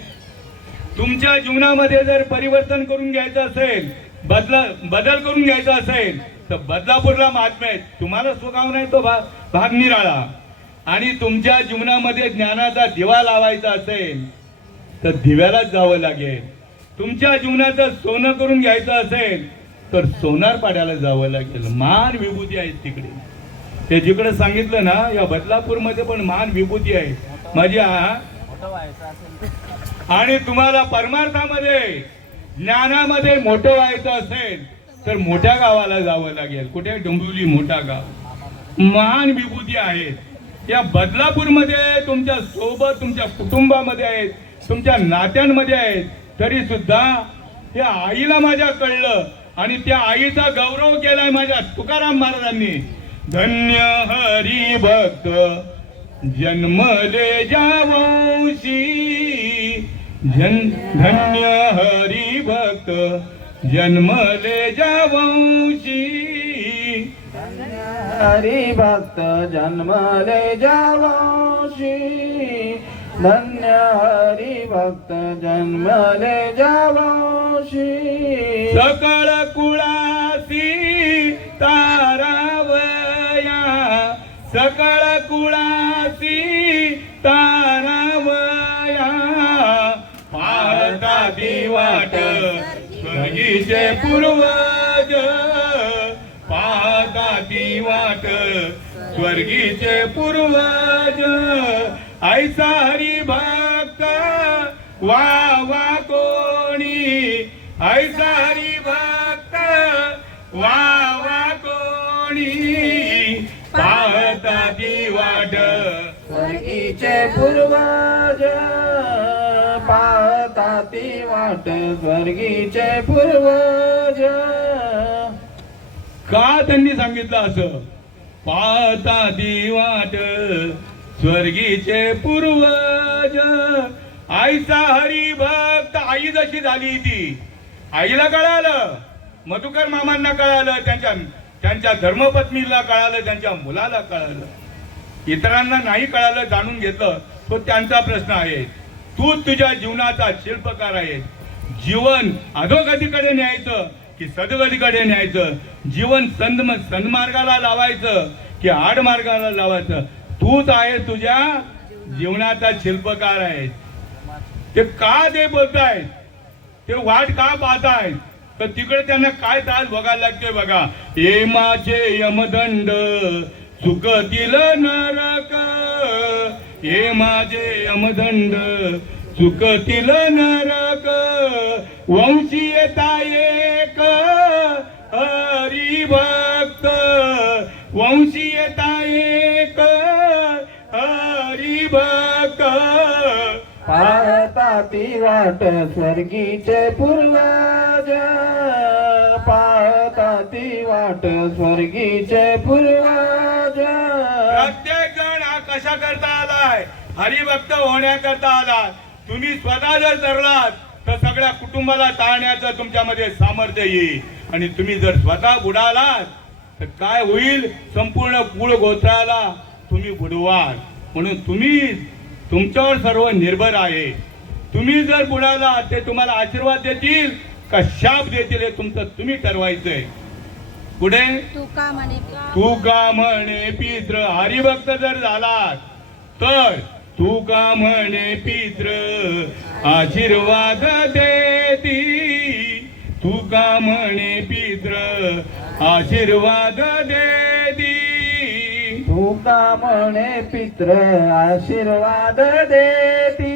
तुमच्या जीवनामध्ये जर परिवर्तन करून घ्यायचं असेल, बदल करून घ्यायचा असेल तर बदलापूरला महात्मे आहेत. तुम्हाला सुगाव नाही तो भाग निराळा. आणि तुमच्या जीवनामध्ये ज्ञानाचा दिवा लावायचा असेल तर दिव्यालाच जावं लागेल. तुमच्या जीवनाचं सोनं करून घ्यायचं असेल तर सोनार पाड्याला जावं लागेल. महान विभूती आहेत तिकडे. ते जिकडे सांगितलं ना, या बदलापूरमध्ये पण महान विभूती आहे माझी. आणि तुम्हाला परमार्थामध्ये ज्ञानामध्ये मोठं व्हायचं असेल तर मोठ्या गावाला जावं लागेल. कुठे? डोंबिवली मोठा गाव. महान विभूती आहेत या बदलापूरमध्ये, तुमच्या सोबत तुमच्या कुटुंबामध्ये आहेत, तुमच्या नात्यांमध्ये आहेत. तरी सुद्धा या आईला माझ्या कळलं आणि त्या आईचा गौरव केलाय माझ्या तुकाराम महाराजांनी. धन्य हरी भक्त जन्मले जावंशी, धन्य हरी भक्त जन्मले जावंशी. हरी भक्त जन्मले जावंशी, धन्य हरी भक्त जन्मले जावंशी. सकळ कुळासी तारावया, सकळ कुळासी तारावया. पाहता ती वाट स्वर्गीचे पूर्वज, पाहता ती वाट स्वर्गीचे पूर्वज. ऐसा हरी भक्त वा वा कोणी, ऐसा हरी भक्त वा वा कोणी. पाहता ती वाट स्वर्गीचे पूर्वज, पाहता ती वाट स्वर्गीचे पूर्वज. का त्यांनी सांगितलं असं? पाहता ती वाट स्वर्गीचे पूर्वज. आईचा हरी भक्त. आई जशी झाली ती, आईला कळालं, मधुकर मामांना कळालं, त्यांच्या धर्मपत्नीला कळालं, त्यांच्या मुलाला कळालं. इतरांना नाही कळालं, जाणून घेतलं, तो त्यांचा प्रश्न आहे. तू तुझ्या जीवनाचा शिल्पकार आहे. जीवन अधोगतीकडे न्यायचं की सद्गतीकडे न्यायचं, जीवन सन्मार्गाला लावायचं की आडमार्गाला लावायचं, तूच आहे तुझ्या जीवनाचा शिल्पकार आहे. ते का ते बोलतायत, ते वाट का पाहतायत, तर तिकडे त्यांना काय त्रास भोगायला लागते बघा. हे माझे यमदंड चुकतील नरक, हे माझे यमदंड चुकतील नरक. वंशीयता एक हरी भक्त, वंशीयता एक हरी भक्त. पाहता ती वाट स्वर्गीचे पूर्वज, पाहता ती वाट स्वर्गीचे पूर्वज. प्रत्येक जण हा कशा करता आलाय? हरिभक्त होण्याकरता आला. तुम्ही स्वतः जर धरलात तर सगळ्या कुटुंबाला टाळण्याचं तुमच्यामध्ये सामर्थ्य येईल. आणि तुम्ही जर स्वतः बुडालात तर काय होईल? संपूर्ण कुळ गोत्राला तुम्ही बुडवाल. म्हणून तुम्ही, तुमच्यावर सर्व निर्भर आहे. तुम्ही जर बुडाला ते तुम्हाला आशीर्वाद देतील का शाप देतील हे तुमचं तुम्ही ठरवायचंय. पुढे तू का म्हणे पित्र हरिभक्त जर झालात तर तू का म्हणे पित्र आशीर्वाद देती, तू का म्हणे पित्र आशीर्वाद देती. तू का म्हणे पित्र आशीर्वाद देती,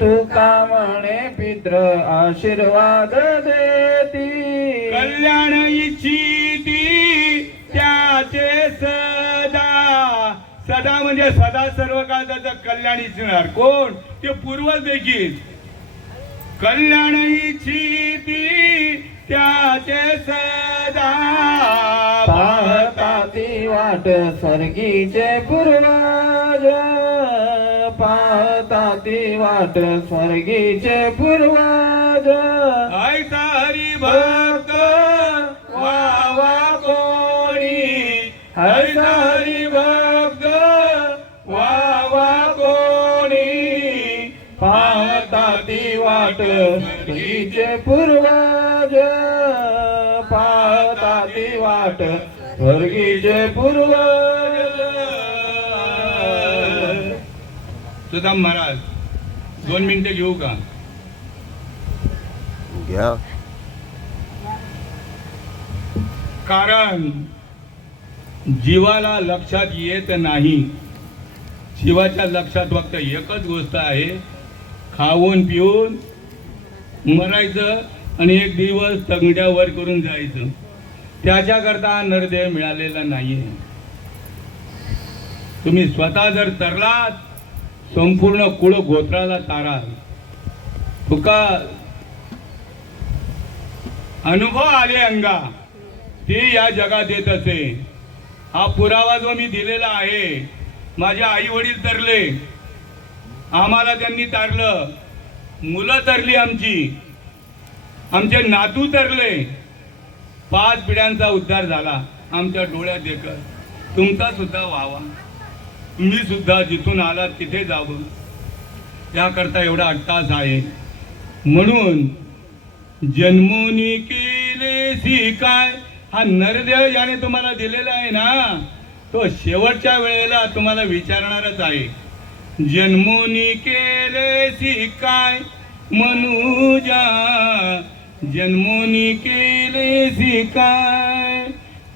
तू का म्हणे पित्र आशीर्वाद देती. कल्याण इच्छिती त्याचे सदा, सदा म्हणजे सदा सर्व काळ त्याचं कल्याण इच्छिणार कोण? ते पूर्वज देखील. कल्याण इच्छिती त्याचे सदा, पाहता ती वाट स्वर्गीचे पूर्वज, पाहता ती वाट स्वर्गीचे पूर्वज. ऐसा हरी भक्त वा वा कोणी, ऐसा हरी भक्त वा वा कोणी. पाहता ती वाट स्वर्गीचे पूर्वज, पाहता ती वाट स्वर्गीचे पूर्वज. सुदाम महाराज 2 मिनिटं घेऊ का? घ्या. कारण जीवाला लक्षात येत नाही. जीवाच्या लक्षात फक्त एकच गोष्ट आहे, खाऊन पिऊन मरायचं आणि एक दिवस तंगड्यावर करून जायचं. त्याच्याकरता नरदेह मिळालेला नाहीये. तुम्ही स्वतः जर तरलात संपूर्ण कुळ गोत्राला ताराल. तुका अनुभव आले अंगा ते या जगात येत असे. हा पुरावा जो मी दिलेला आहे, माझे आई वडील तरले, आम्हाला त्यांनी तारलं, मुलं तरली आमची, आमचे नातू तरले, 5 पिढ्यांचा उद्धार झाला आमच्या डोळ्यात देखत. तुमचा सुद्धा व्हावा, तुम्ही सुद्धा जिथून आलात तिथे जावं, याकरता एवढा अट्टास आहे. म्हणून जन्मोनी केले काय, हा नरदेव याने तुम्हाला दिलेला आहे ना, तो शेवटच्या वेळेला तुम्हाला विचारणारच आहे. जन्मोनी केले काय मनुजा, जन्मोनी केले काय,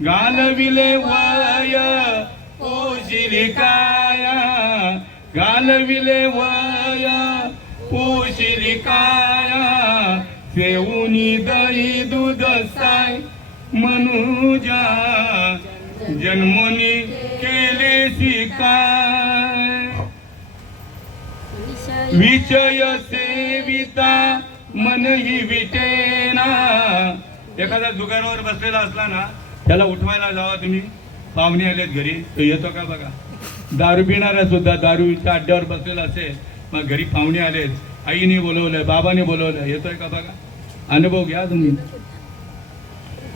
घालविले वय पोशिली काया, घालविले वय पोशिली काया, सेवुनी दही दूध साय मनुजा, जन्मोनी केले काय. विषय सेविता मन ही विटेना. एखादा जुगारावर बसलेला असला ना, त्याला उठवायला जावा तुम्ही, पाहुणे आलेत घरी, तो येतो का बघा. दारू पिणारा सुद्धा दारूच्या अड्ड्यावर बसलेला असेल, मग घरी पाहुणे आलेत, आईने बोलवलंय, बाबाने बोलवलंय, येतोय का बघा. अनुभव घ्या तुम्ही.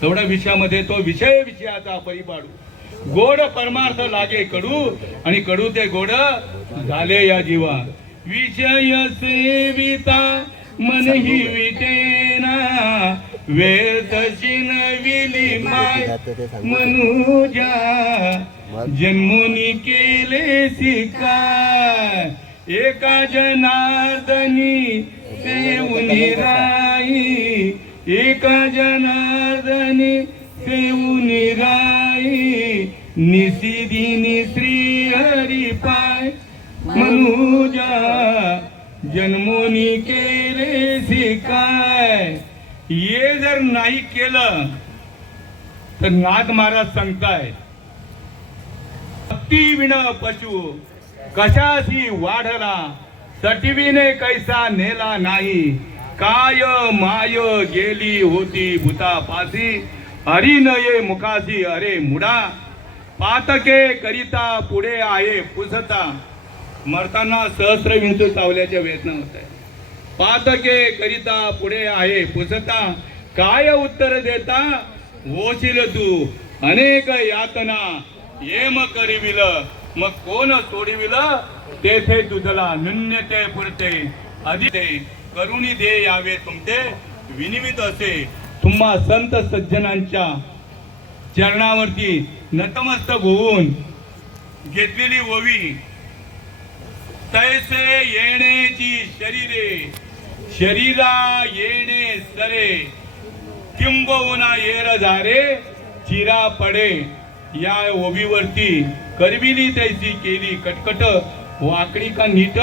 तेवढ्या विषयामध्ये तो विषयाचा परिपाडू, गोड परमार्थ लागे कडू, आणि कडू ते गोड झाले या जीवा. विषय सेविता मन ही विटेना, वेळ तशी नविली माय मनुजा, जन्मोनी केले काय, एका जनार्दनी सेवुनी राई, एका जनार्दनी सेवुनी राई, निसिदिनी श्री हरी पाय मनुजा, जन्मोनी केले काय. हे जर नाही केलं तर नाग महाराज सांगताय, भक्ती विण पशु कशाशी वाढला, सटविने कैसा नेला नाही, काय माय गेली होती भूतापासी, हरी नये मुखासी अरे मुडा, पातके करिता पुढे आहे पुसता. मरताना सहस्र विंचू चावल्याच्या वेदना होत आहे. पातके करिता पुढे आहे पुसता, काय उत्तर देता होशील तू अनेक यातना, येम करिविल मग कोण सोडविल, तेथे तुझला न्यून्यते पुरते अधिते, करुणी दे यावे तुमचे विनिमित असे. तुम्हा संत सज्जनांच्या चरणावरती नतमस्तक होऊन घेतलेली ओवी, तैसे येण्याची शरीरे, शरीरा येणे सरे, किंबहुना येर झारे चिरा पडे. या ओबीवरती करविली तैसी केली कटकट, वाकडी का नीट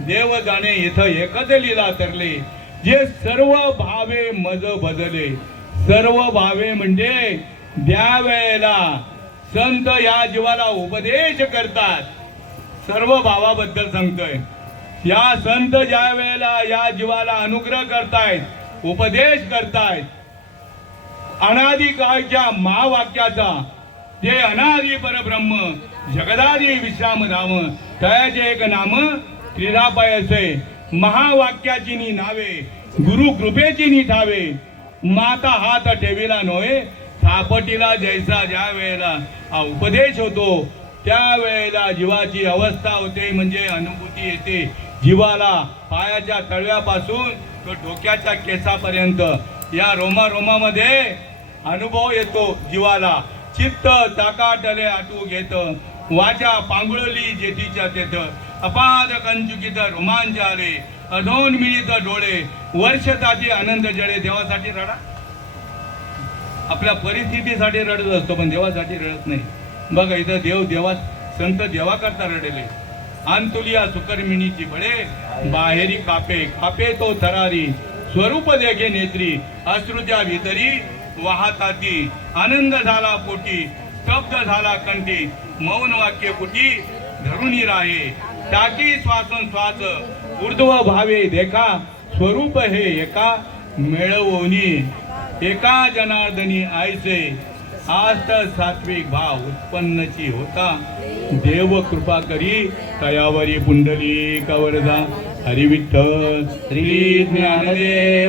देव जाणे इथं एकच लीला तरले, जे सर्व भावे मज बदले. सर्व भावे म्हणजे द्या वेळेला संत या जीवाला उपदेश करतात. सर्व भावाबद्दल सांगतोय. या संत ज्या वेळेला या जीवाला अनुग्रह करतायत, उपदेश करतायत, अनादि काळच्या महावाक्याचा, जे अनादि परब्रह्म जगदादि विश्राम धाम, तयाचे एक नाम त्रिधापाय असे. महावाक्याची नी नावे, गुरु कृपेची नी ठावे, माता हात ठेविला नोहे, थापटीला जैसा. ज्या वेळेला हा उपदेश होतो त्या वेळेला जीवाची अवस्था होते, म्हणजे अनुभूती येते. जीवाला पायाच्या तळव्यापासून तो डोक्याच्या केसापर्यंत या रोमारोमामध्ये अनुभव येतो जीवाला. चित्त चाकाटले आटू घेत, वाचा पांगुळली जेतीच्या तेथ, अपाद कंचुकित रोमांच आले, अधोन मिळित डोळे, वर्षताची आनंद जळे. देवासाठी रडा. आपल्या परिस्थितीसाठी रडत असतो, पण देवासाठी रडत नाही. बघा इथं देवा संत देवा करता रडले. अंतुलिया सुकर्मिणीची बळे, बाहेरी कापे कापे तो थरारी, स्वरूप देखे नेत्री, अश्रुत्या भीतरी वाहताती. आनंद झाला पोटी, स्तब्ध झाला कंठी, मौन वाक्य कुटी धरुणी राहे. टाकी श्वासन श्वास, ऊर्ध्व भावे देखा, स्वरूप हे एका मिळवोनी. एका जनार्दनी आईचे आष्ट सात्विक भाव उत्पन्नची होता देव कृपा करी तयावरी पुंडली कवरदा हरिविठ्ठल श्री ज्ञानदेव